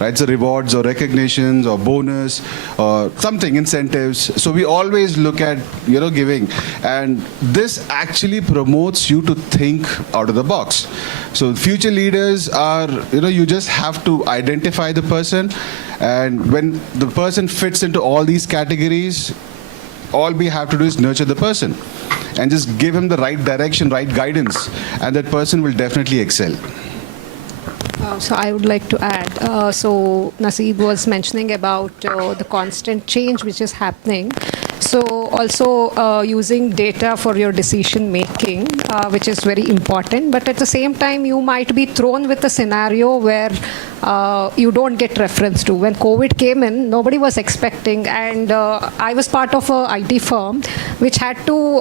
right? So rewards or recognitions or bonus or something, incentives. So we always look at, giving. And this actually promotes you to think out of the box. So future leaders are, you just have to identify the person. And when the person fits into all these categories, all we have to do is nurture the person and just give him the right direction, right guidance, and that person will definitely excel. So I would like to add, so Naseeb was mentioning about the constant change which is happening. So also using data for your decision making, which is very important. But at the same time, you might be thrown with a scenario where you don't get reference to. When COVID came in, nobody was expecting, and I was part of a IT firm which had to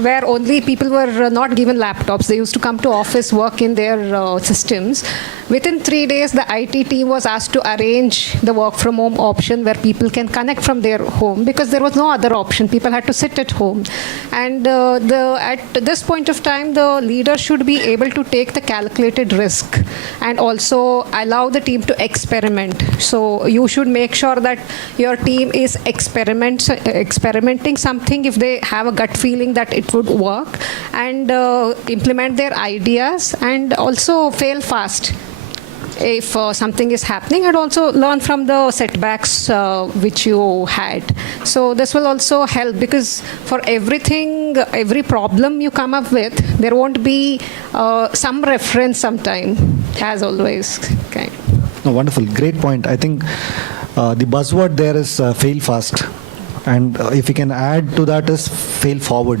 where only people were not given laptops. They used to come to office, work in their systems. Within 3 days, the IT team was asked to arrange the work from home option where people can connect from their home, because there was no other option. People had to sit at home. And at this point of time, the leader should be able to take the calculated risk and also allow the team to experiment. So you should make sure that your team is experimenting something if they have a gut feeling that it would work, and implement their ideas, and also fail fast if something is happening, and also learn from the setbacks which you had. So this will also help, because for everything, every problem you come up with, there won't be some reference sometime, as always. Okay. No, wonderful, great point. I think the buzzword there is fail fast, and if you can add to that is fail forward.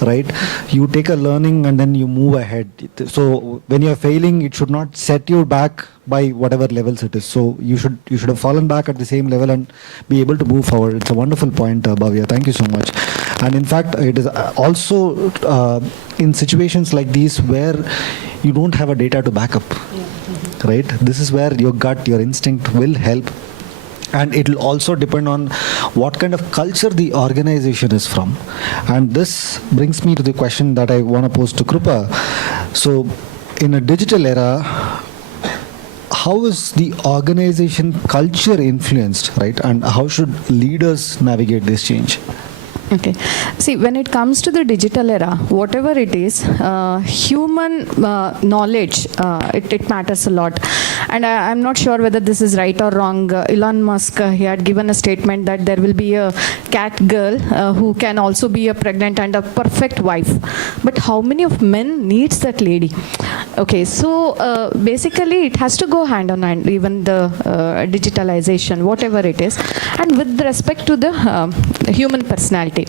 Right, you take a learning and then you move ahead. So when you're failing, it should not set you back by whatever levels it is. So you should have fallen back at the same level and be able to move forward. It's a wonderful point, Bhavya. Thank you so much. And in fact, it is also in situations like these where you don't have a data to back up. Right, this is where your gut, your instinct will help. And it will also depend on what kind of culture the organization is from. And this brings me to the question that I want to pose to Krupa. So in a digital era, how is the organization culture influenced, right? And how should leaders navigate this change? Okay. See, when it comes to the digital era, whatever it is, human knowledge, it matters a lot. And I'm not sure whether this is right or wrong. Elon Musk, he had given a statement that there will be a cat girl who can also be a pregnant and a perfect wife. But how many of men needs that lady? Okay, so basically it has to go hand on hand, even the digitalization, whatever it is, and with respect to the human personality.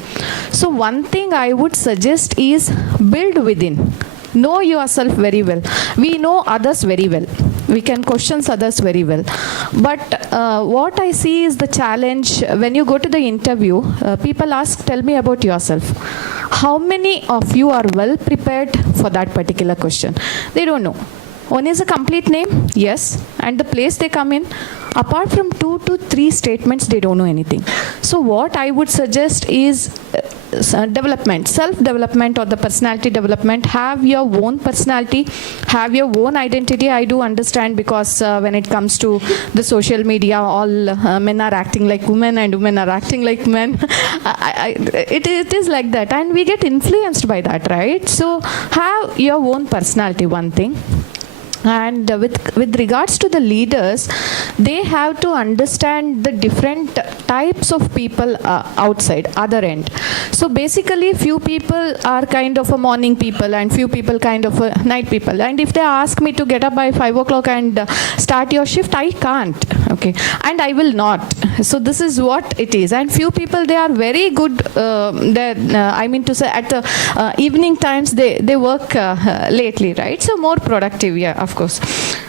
So one thing I would suggest is build within. Know yourself very well. We know others very well. We can question others very well. But what I see is the challenge when you go to the interview, people ask, tell me about yourself. How many of you are well prepared for that particular question? They don't know. One is a complete name, yes, and the place they come in. Apart from 2 to 3 statements, they don't know anything. So what I would suggest is development, self-development or the personality development. Have your own personality, have your own identity. I do understand, because when it comes to the social media, all men are acting like women and women are acting like men. It is like that, and we get influenced by that, right? So have your own personality, one thing. And with regards to the leaders, they have to understand the different types of people outside, other end. So basically, few people are kind of a morning people and few people kind of a night people. And if they ask me to get up by 5 o'clock and start your shift, I can't, okay, and I will not. So this is what it is. And few people, they are very good, I mean to say, at the evening times, they work lately, right? So more productive, yeah, of course.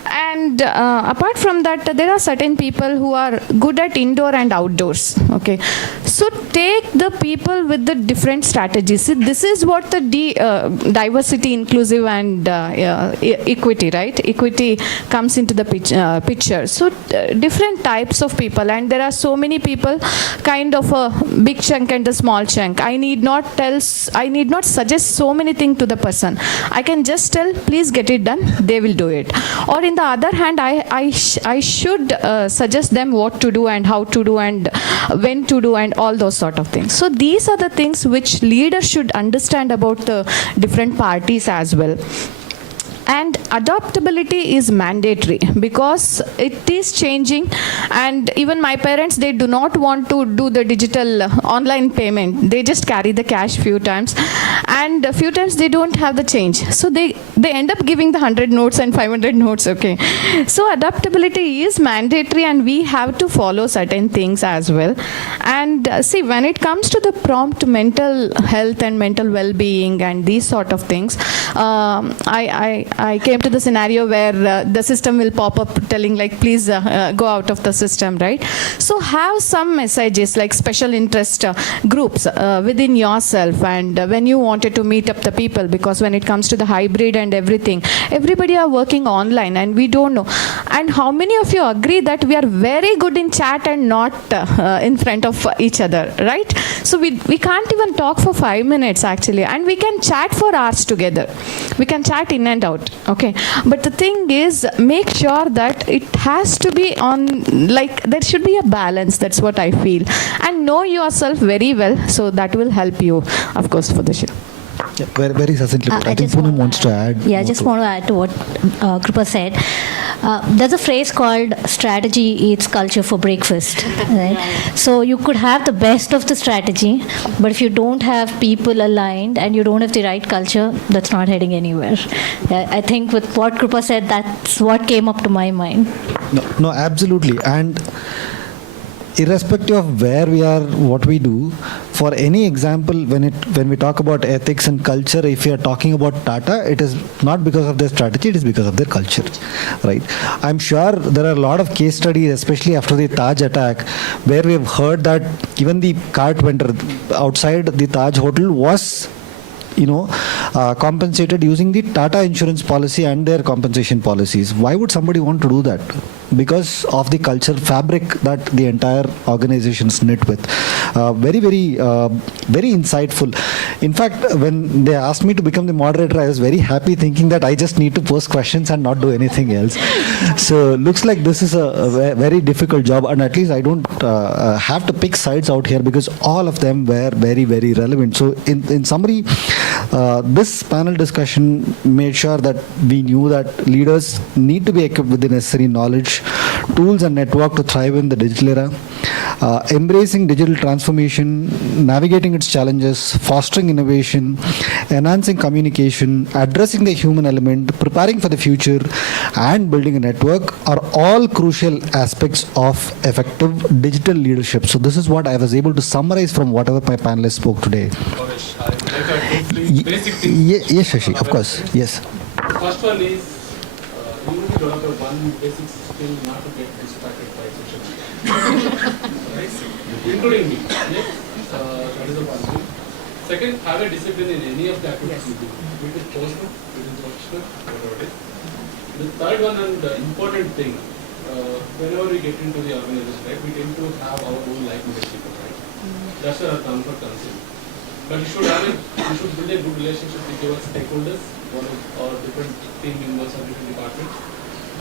And apart from that, there are certain people who are good at indoor and outdoors. Okay, so take the people with the different strategies. See, this is what the diversity, inclusive, and equity, right? Equity comes into the picture. So different types of people, and there are so many people, kind of a big chunk and a small chunk. I need not suggest so many things to the person. I can just tell, please get it done. They will do it. Or in the other hand, I should suggest them what to do and how to do and when to do and all those sort of things. So these are the things which leaders should understand about the different parties as well. And adaptability is mandatory, because it is changing, and even my parents, they do not want to do the digital online payment. They just carry the cash few times. And and a few times they don't have the change. So they end up giving the 100 notes and 500 notes, okay. So adaptability is mandatory and we have to follow certain things as well. And see, when it comes to the prompt mental health and mental well-being and these sort of things, I came to the scenario where the system will pop up telling like, please go out of the system, right? So have some messages like special interest groups within yourself, and when you wanted to meet up the people, because when it comes to the hybrid and everything, everybody are working online and we don't know. And how many of you agree that we are very good in chat and not in front of each other, right? So we can't even talk for 5 minutes actually, and we can chat for hours together. We can chat in and out, okay? But the thing is, make sure that it has to be on, like there should be a balance. That's what I feel. And know yourself very well, so that will help you, of course, for the show. Yeah, very succinctly. I think Poonam wants to add. Yeah, I just want to add to what Krupa said. There's a phrase called strategy eats culture for breakfast. Right? So you could have the best of the strategy, but if you don't have people aligned and you don't have the right culture, that's not heading anywhere. I think with what Krupa said, that's what came up to my mind. No, absolutely. And irrespective of where we are, what we do, for any example, when we talk about ethics and culture, if we are talking about Tata, it is not because of their strategy, it is because of their culture, right? I'm sure there are a lot of case studies, especially after the Taj attack, where we have heard that even the cart vendor outside the Taj hotel was compensated using the Tata insurance policy and their compensation policies. Why would somebody want to do that? Because of the culture fabric that the entire organization is knit with. Very insightful. In fact, when they asked me to become the moderator, I was very happy thinking that I just need to post questions and not do anything else. So looks like this is a very difficult job, and at least I don't have to pick sides out here because all of them were very relevant. So in summary, this panel discussion made sure that we knew that leaders need to be equipped with the necessary knowledge, tools and network to thrive in the digital era, embracing digital transformation, navigating its challenges, fostering innovation, enhancing communication, addressing the human element, preparing for the future, and building a network are all crucial aspects of effective digital leadership. So this is what I was able to summarize from whatever my panelists spoke today. Basic things. Yes, Shashi, of course. Yes. The first one is you need to develop one basic skill not to get distracted by social media. Right? Including me. Yes? That is the one thing. Second, have a discipline in any of the activities you do. Be it personal, be it professional, whatever it is. The third one and the important thing, whenever we get into the organization, right, we tend to have our own life leadership, right? That's where our comfort comes in. But you should build a good relationship with your stakeholders, or different team members or different departments,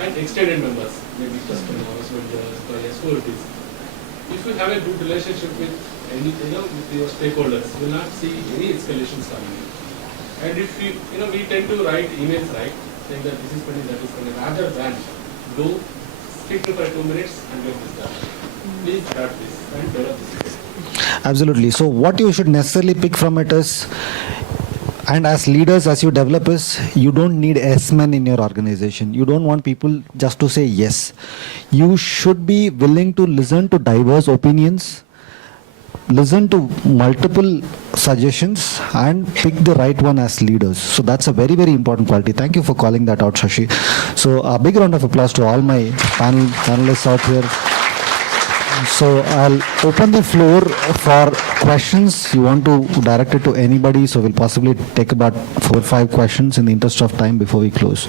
and extended members, maybe customers, vendors, players, who it is. If you have a good relationship with with your stakeholders, you will not see any escalations coming in. And if we tend to write emails, right, saying that this is pending, that is pending, rather than go speak to for 2 minutes and get this done. Please start this and develop this. Absolutely. So what you should necessarily pick from it is, and as leaders, as you develop is, you don't need S-men in your organization. You don't want people just to say yes. You should be willing to listen to diverse opinions, listen to multiple suggestions, and pick the right one as leaders. So that's a very important quality. Thank you for calling that out, Shashi. So a big round of applause to all my panelists out here. So I'll open the floor for questions. You want to direct it to anybody, so we'll possibly take about 4 or 5 questions in the interest of time before we close.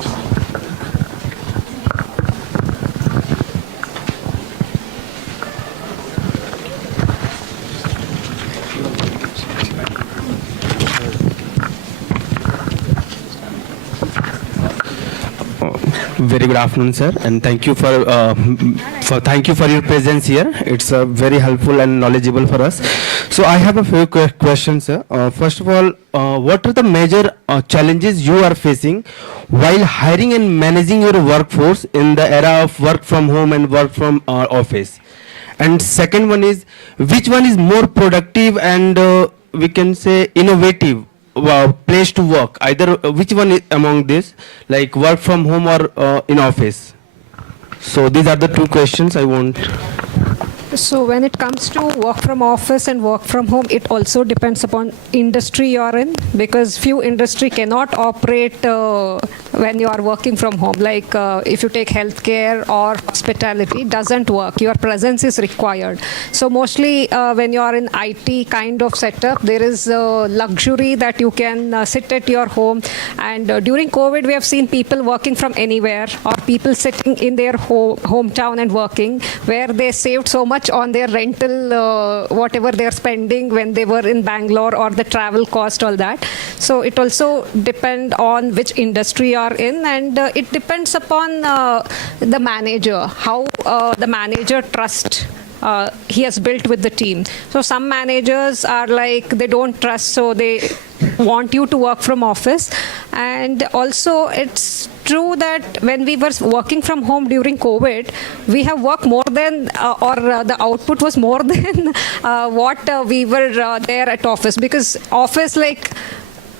Very good afternoon, sir, and thank you for your presence here. It's very helpful and knowledgeable for us. So I have a few questions, sir. First of all, what are the major challenges you are facing while hiring and managing your workforce in the era of work from home and work from office? And second one is, which one is more productive and we can say innovative place to work? Either which one among this, like work from home or in office? So these are the two questions I want. So when it comes to work from office and work from home, it also depends upon industry you're in, because few industry cannot operate when you are working from home. Like if you take healthcare or hospitality, it doesn't work. Your presence is required. So mostly when you are in IT kind of setup, there is luxury that you can sit at your home. And during COVID, we have seen people working from anywhere, or people sitting in their hometown and working, where they saved so much on their rental, whatever they're spending when they were in Bangalore, or the travel cost, all that. So it also depends on which industry you are in, and it depends upon the manager, how the manager trust he has built with the team. So some managers are like, they don't trust, so they want you to work from office. And also it's true that when we were working from home during COVID, we have worked more than, the output was more than what we were there at office. Because office, like,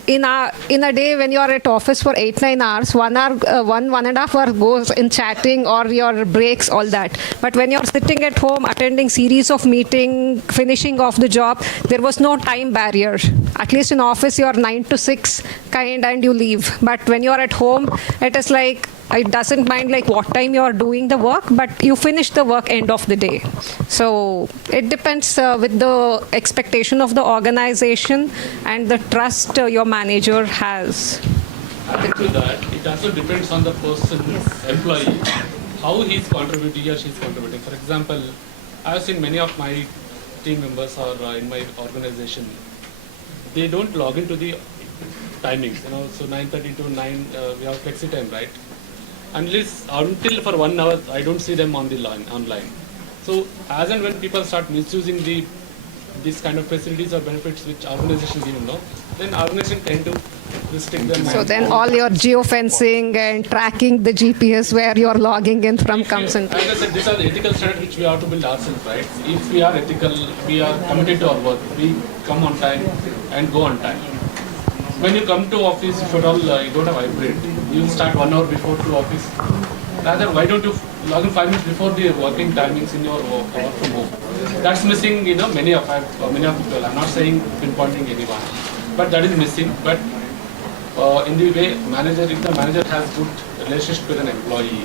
in a day when you are at office for 8-9 hours, 1 hour, 1.5 hours goes in chatting or your breaks, all that. But when you're sitting at home attending series of meeting, finishing off the job, there was no time barrier. At least in office you are 9 to 6 kind and you leave. But when you're at home, it is like, it doesn't mind like what time you are doing the work, but you finish the work end of the day. So it depends with the expectation of the organization and the trust your manager has. Added to that, it also depends on the person, employee, how he's contributing, he or she's contributing. For example, I have seen many of my team members or in my organization, they don't log into the timings, so 9:30 to 9, we have flexi time, right? Until for 1 hour, I don't see them on the line, online. So as and when people start misusing these kind of facilities or benefits which organizations even know, then organizations tend to restrict them. So then all your geofencing and tracking the GPS where you're logging in from comes in. As I said, these are the ethical standards which we have to build ourselves, right? If we are ethical, we are committed to our work, we come on time and go on time. When you come to office, if at all you don't have hybrid, you start 1 hour before to office. Rather, why don't you log in 5 minutes before the working timings in your work from home? That's missing, many of people. I'm not saying pinpointing anyone, but that is missing. But in the way manager, if the manager has good relationship with an employee,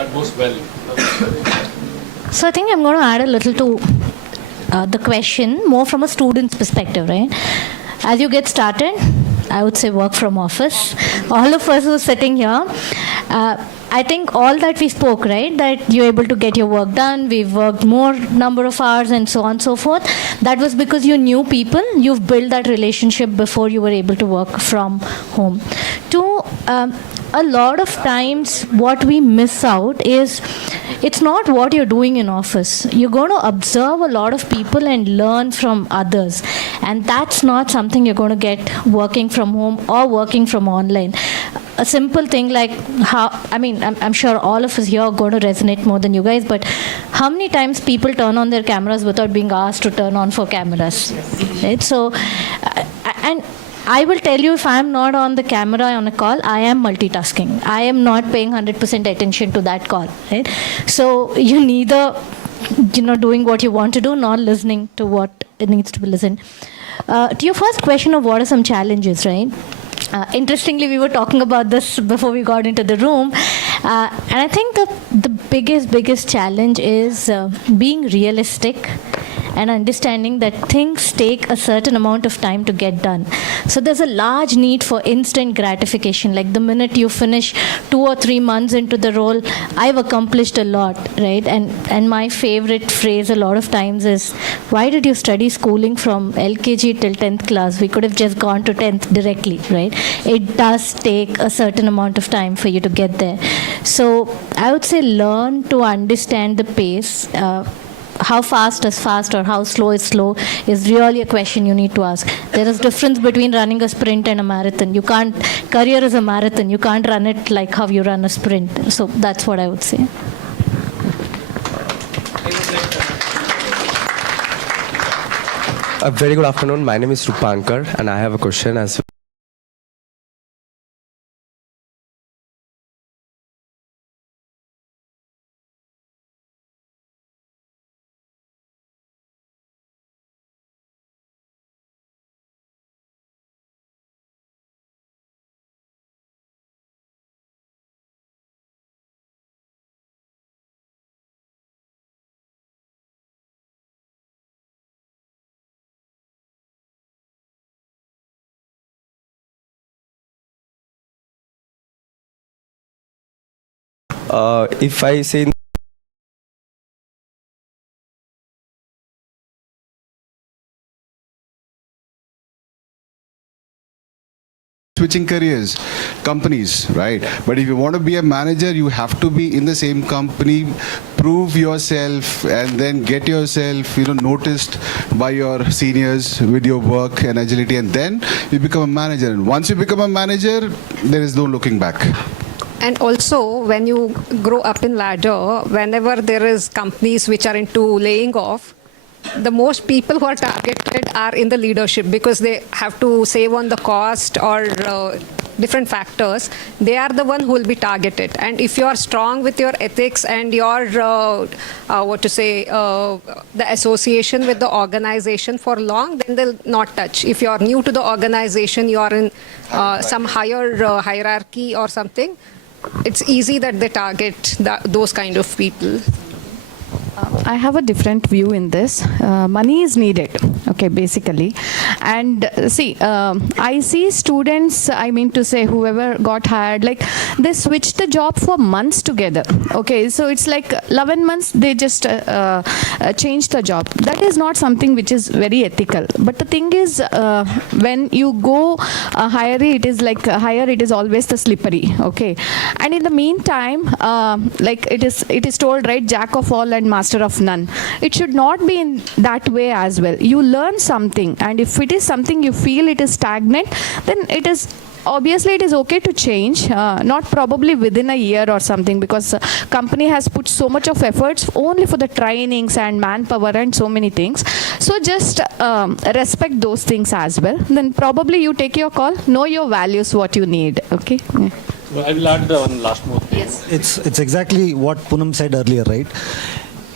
that goes well. So I think I'm going to add a little to the question, more from a student's perspective, right? As you get started, I would say work from office. All of us who are sitting here, I think all that we spoke, right, that you're able to get your work done, we've worked more number of hours and so on and so forth. That was because you knew people, you've built that relationship before you were able to work from home. A lot of times what we miss out is, it's not what you're doing in office. You're going to observe a lot of people and learn from others. And that's not something you're going to get working from home or working from online. A simple thing like I'm sure all of us here are going to resonate more than you guys, but how many times people turn on their cameras without being asked to turn on for cameras? Right? So, and I will tell you, if I am not on the camera on a call, I am multitasking. I am not paying 100% attention to that call. Right? So you neither, doing what you want to do, nor listening to what it needs to be listened. To your first question of what are some challenges, right? Interestingly, we were talking about this before we got into the room. And I think the biggest challenge is being realistic and understanding that things take a certain amount of time to get done. So there's a large need for instant gratification. Like the minute you finish 2 or 3 months into the role, I've accomplished a lot, right? And my favorite phrase a lot of times is, why did you study schooling from LKG till 10th class? We could have just gone to 10th directly, right? It does take a certain amount of time for you to get there. So I would say learn to understand the pace. How fast is fast or how slow is slow is really a question you need to ask. There is difference between running a sprint and a marathon. Career is a marathon. You can't run it like how you run a sprint. So that's what I would say. A very good afternoon. My name is Rupankar, and I have a question as well. If I say switching careers, companies, right? But if you want to be a manager, you have to be in the same company, prove yourself, and then get yourself, noticed by your seniors with your work and agility, and then you become a manager. And once you become a manager, there is no looking back. And also, when you grow up in ladder, whenever there is companies which are into laying off, the most people who are targeted are in the leadership because they have to save on the cost or different factors. They are the one who will be targeted. And if you are strong with your ethics and your, the association with the organization for long, then they'll not touch. If you are new to the organization, you are in some higher hierarchy or something, it's easy that they target those kind of people. I have a different view in this. Money is needed, okay, basically. And see, I see students, I mean to say whoever got hired, like they switched the job for months together. Okay, so it's like 11 months, they just changed the job. That is not something which is very ethical. But the thing is, when you go higher, it is like higher, it is always the slippery, okay. And in the meantime, like it is told, right, jack of all and master of none. It should not be in that way as well. You learn something, and if it is something you feel it is stagnant, then it is obviously it is okay to change, not probably within a year or something, because company has put so much of efforts only for the trainings and manpower and so many things. So just respect those things as well. Then probably you take your call, know your values, what you need. Okay. Yeah. I will add the one last more. Yes. It's exactly what Poonam said earlier, right?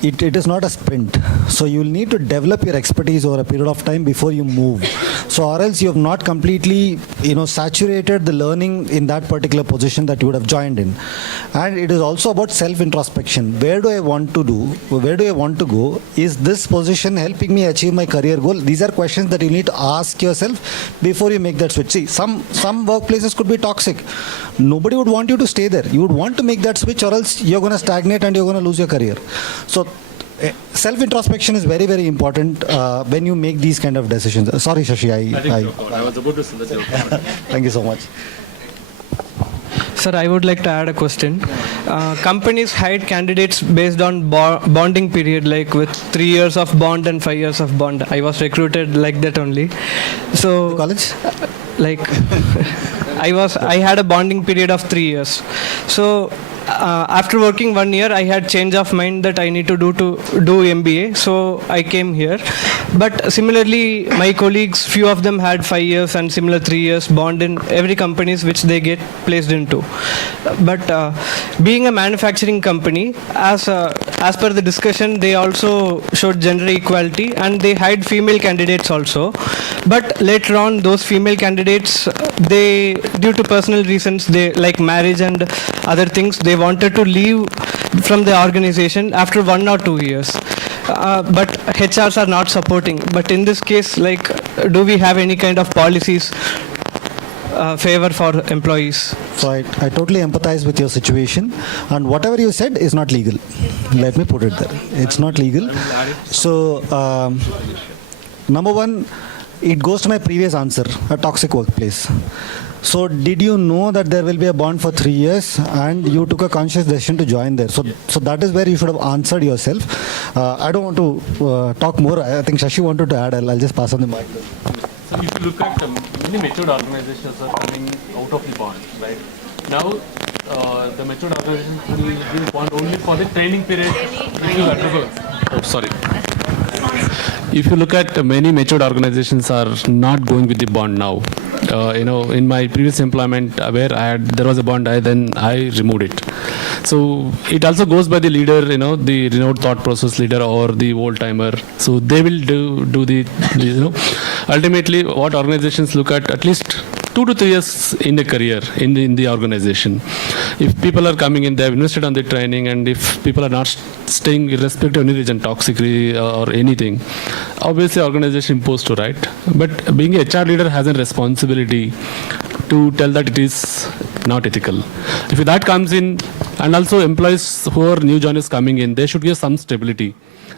It is not a sprint. So you will need to develop your expertise over a period of time before you move. So or else you have not completely, saturated the learning in that particular position that you would have joined in. And it is also about self-introspection. Where do I want to do? Where do I want to go? Is this position helping me achieve my career goal? These are questions that you need to ask yourself before you make that switch. See, some workplaces could be toxic. Nobody would want you to stay there. You would want to make that switch, or else you're going to stagnate and you're going to lose your career. So self-introspection is very, very important when you make these kind of decisions. Sorry, Shashi. I was about to say the joke. Thank you so much. Sir, I would like to add a question. Companies hire candidates based on bonding period, like with 3 years of bond and 5 years of bond. I was recruited like that only. So college? Like I had a bonding period of 3 years. So after working 1 year, I had change of mind that I need to do MBA. So I came here. But similarly, my colleagues, few of them had 5 years and similar 3 years bond in every companies which they get placed into. But being a manufacturing company, as per the discussion, they also showed gender equality and they hired female candidates also. But later on, those female candidates, they, due to personal reasons, they like marriage and other things, they wanted to leave from the organization after 1 or 2 years. But HRs are not supporting. But in this case, like, do we have any kind of policies favor for employees? So I totally empathize with your situation, and whatever you said is not legal. Let me put it there. It's not legal. So number one, it goes to my previous answer, a toxic workplace. So did you know that there will be a bond for 3 years and you took a conscious decision to join there? So that is where you should have answered yourself. I don't want to talk more. I think Shashi wanted to add. I'll just pass on the mic. So if you look at many matured organizations are coming out of the bond, right? Now the matured organizations will be bond only for the training period. If you undergo. Oh, sorry. if you look at many matured organizations are not going with the bond now. In my previous employment where there was a bond, then I removed it. So it also goes by the leader, the renowned thought process leader or the old timer. So they will do the ultimately what organizations look at least 2 to 3 years in a career in the organization. If people are coming in, they have invested on the training, and if people are not staying irrespective of any reason, toxicity or anything, obviously organization imposed to, right? But being a HR leader has a responsibility to tell that it is not ethical. If that comes in, and also employees who are new joiners coming in, they should give some stability,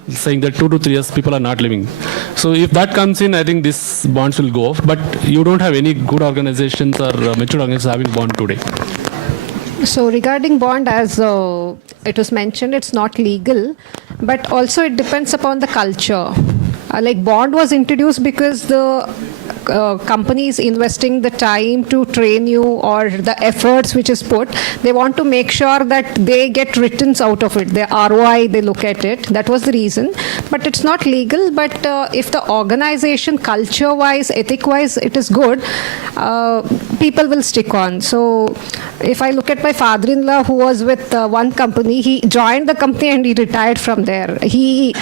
saying that 2 to 3 years people are not living. So if that comes in, I think these bonds will go off. But you don't have any good organizations or mature organizations having bond today. So regarding bond, as it was mentioned, it's not legal, but also it depends upon the culture. Like bond was introduced because the company is investing the time to train you, or the efforts which is put. They want to make sure that they get returns out of it. The ROI, they look at it. That was the reason. But it's not legal. But if the organization culture-wise, ethic-wise, it is good, people will stick on. So if I look at my father-in-law who was with one company, he joined the company and he retired from there. He,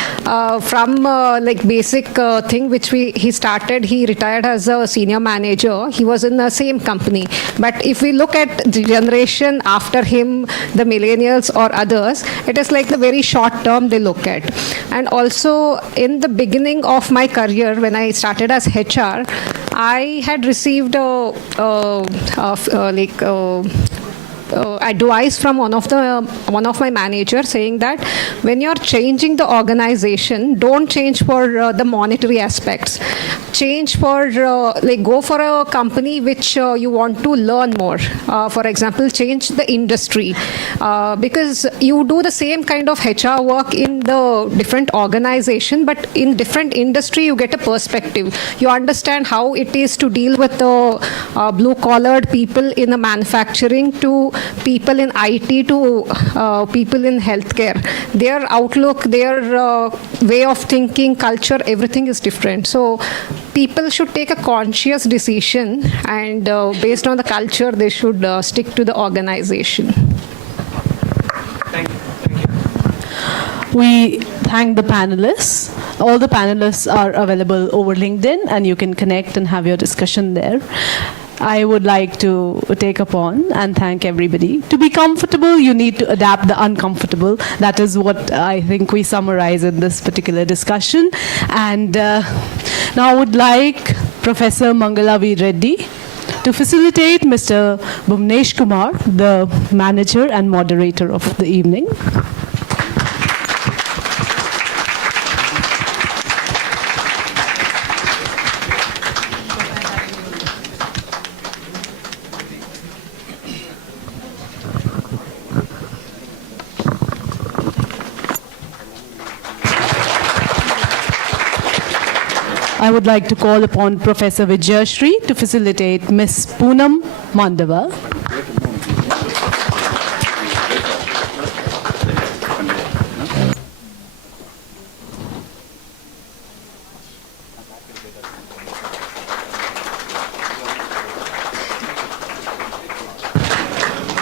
from like basic thing which he started, he retired as a senior manager. He was in the same company. But if we look at the generation after him, the millennials or others, it is like the very short term they look at. And also in the beginning of my career, when I started as HR, I had received advice from one of my managers saying that when you're changing the organization, don't change for the monetary aspects. Change for go for a company which you want to learn more. For example, change the industry, because you do the same kind of HR work in the different organization, but in different industry you get a perspective. You understand how it is to deal with the blue-collared people in a manufacturing, to people in IT, to people in healthcare. Their outlook, their way of thinking, culture, everything is different. So people should take a conscious decision, and based on the culture, they should stick to the organization. Thank you. We thank the panelists. All the panelists are available over LinkedIn, and you can connect and have your discussion there. I would like to take upon and thank everybody. To be comfortable, you need to adapt the uncomfortable. That is what I think we summarize in this particular discussion. And now I would like Professor Mangala V. Reddy to facilitate Mr. Buvanesh Kumar, the manager and moderator of the evening. I would like to call upon Professor Vijayashree to facilitate Ms. Poonam Mandava.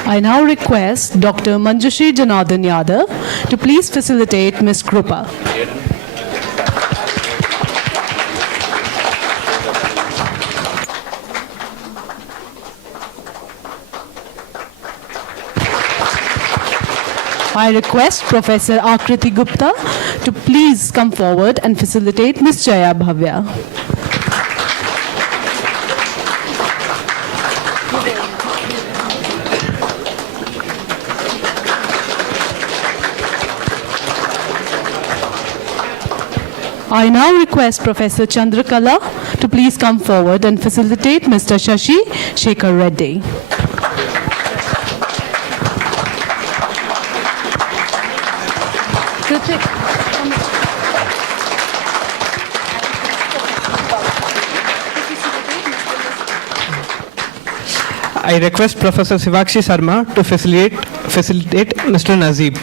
I now request Dr. Manjushri Janardhan Yadav to please facilitate Ms. Krupa. I request Professor Akriti Gupta to please come forward and facilitate Ms. Jaya Bhavya. I now request Professor Chandrakala to please come forward and facilitate Mr. Shashi Shekhar Reddy. I request Professor Sivakshi Sarma to facilitate Mr. Nazib.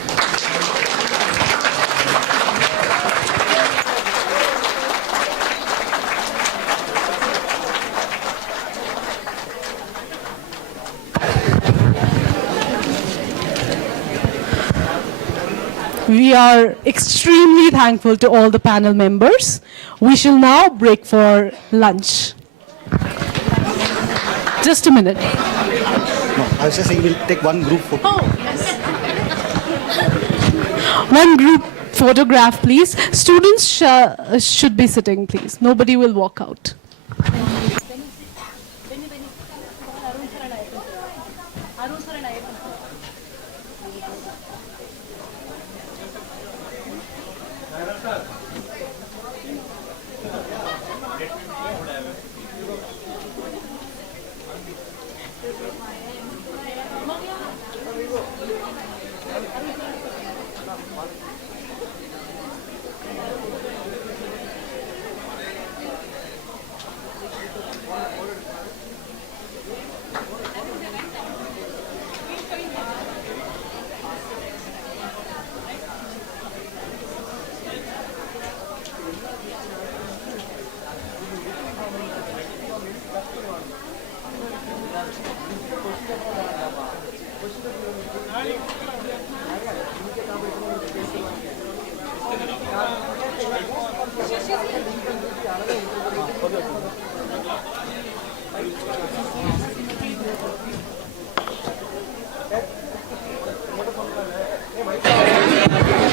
We are extremely thankful to all the panel members. We shall now break for lunch. Just a minute. No, I was just saying we'll take one group photo. One group photograph, please. Students should be sitting, please. Nobody will walk out.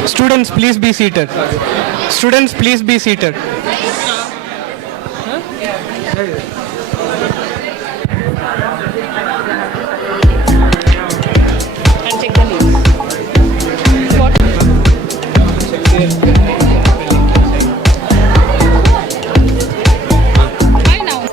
Students, please be seated. Students, please be seated. And take the leave. Bye now.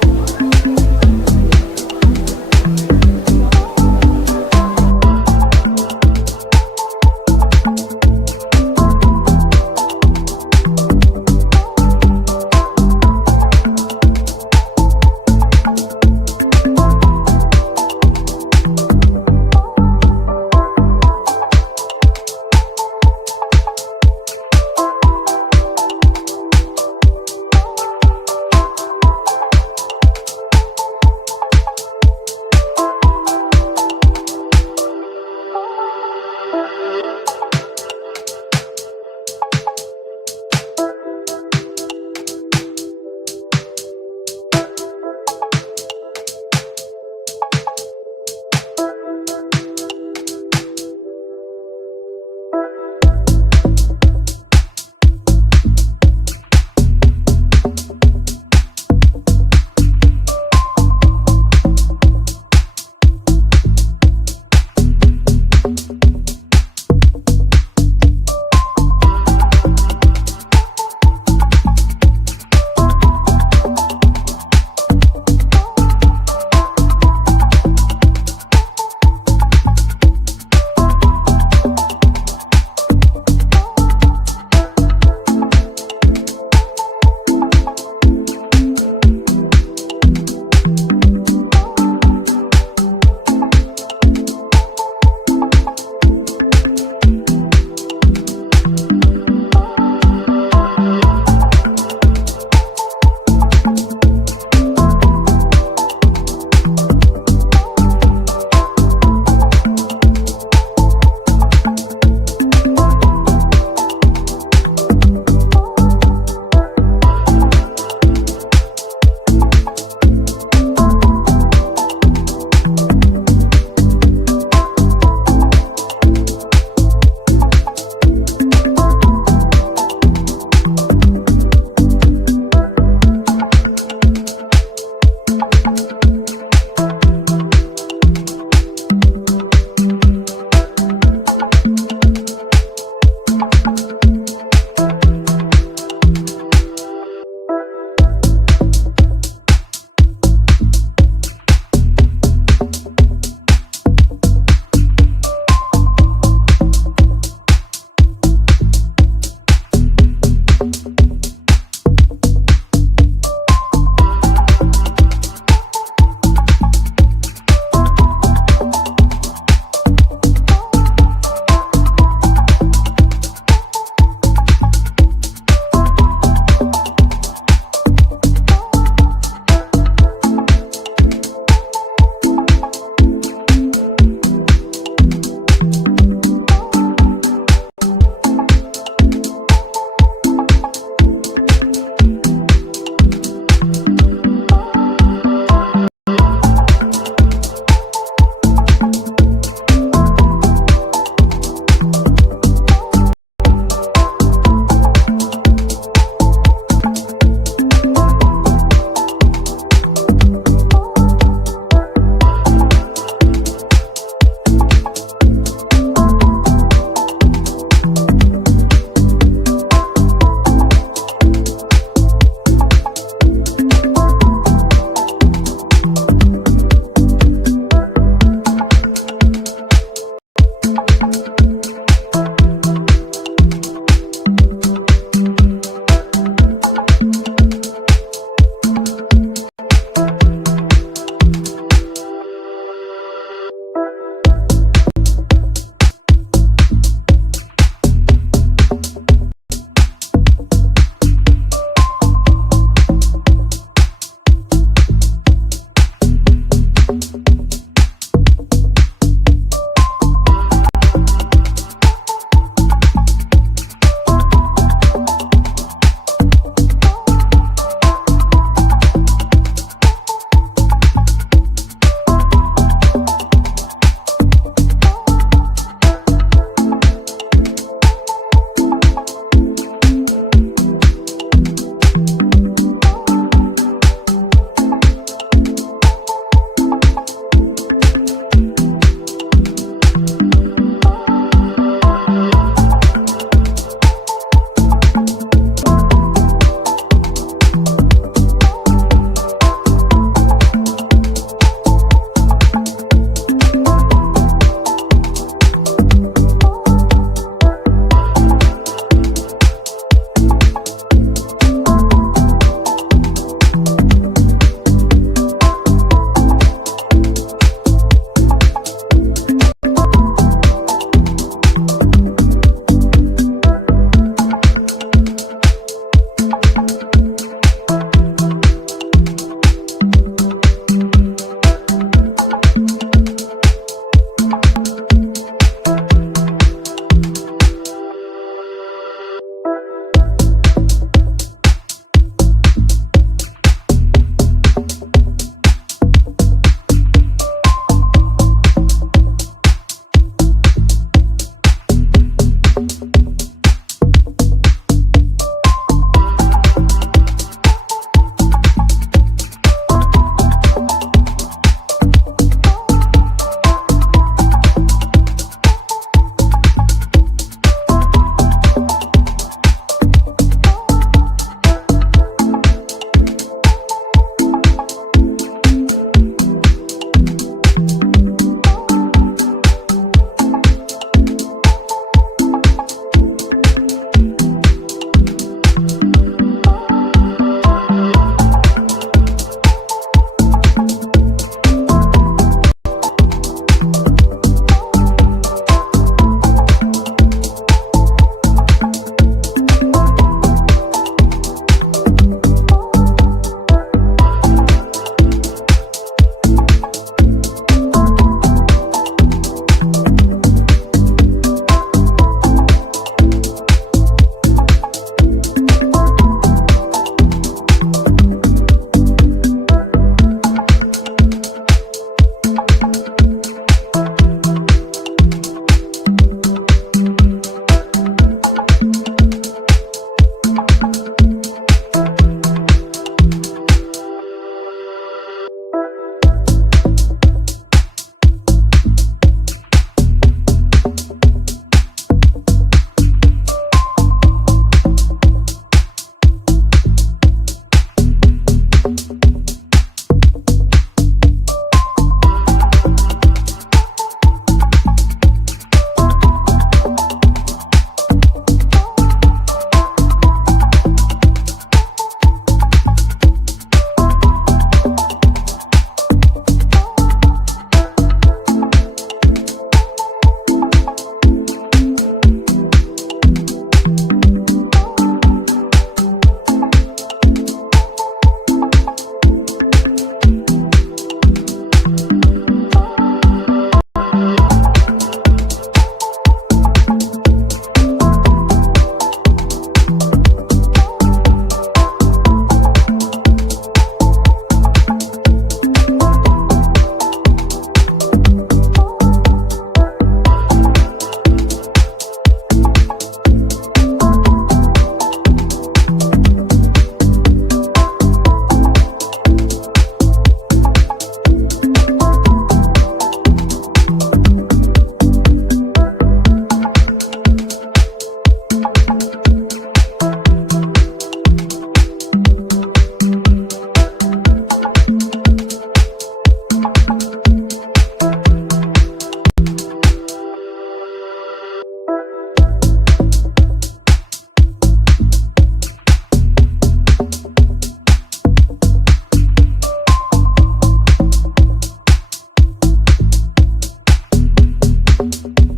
you.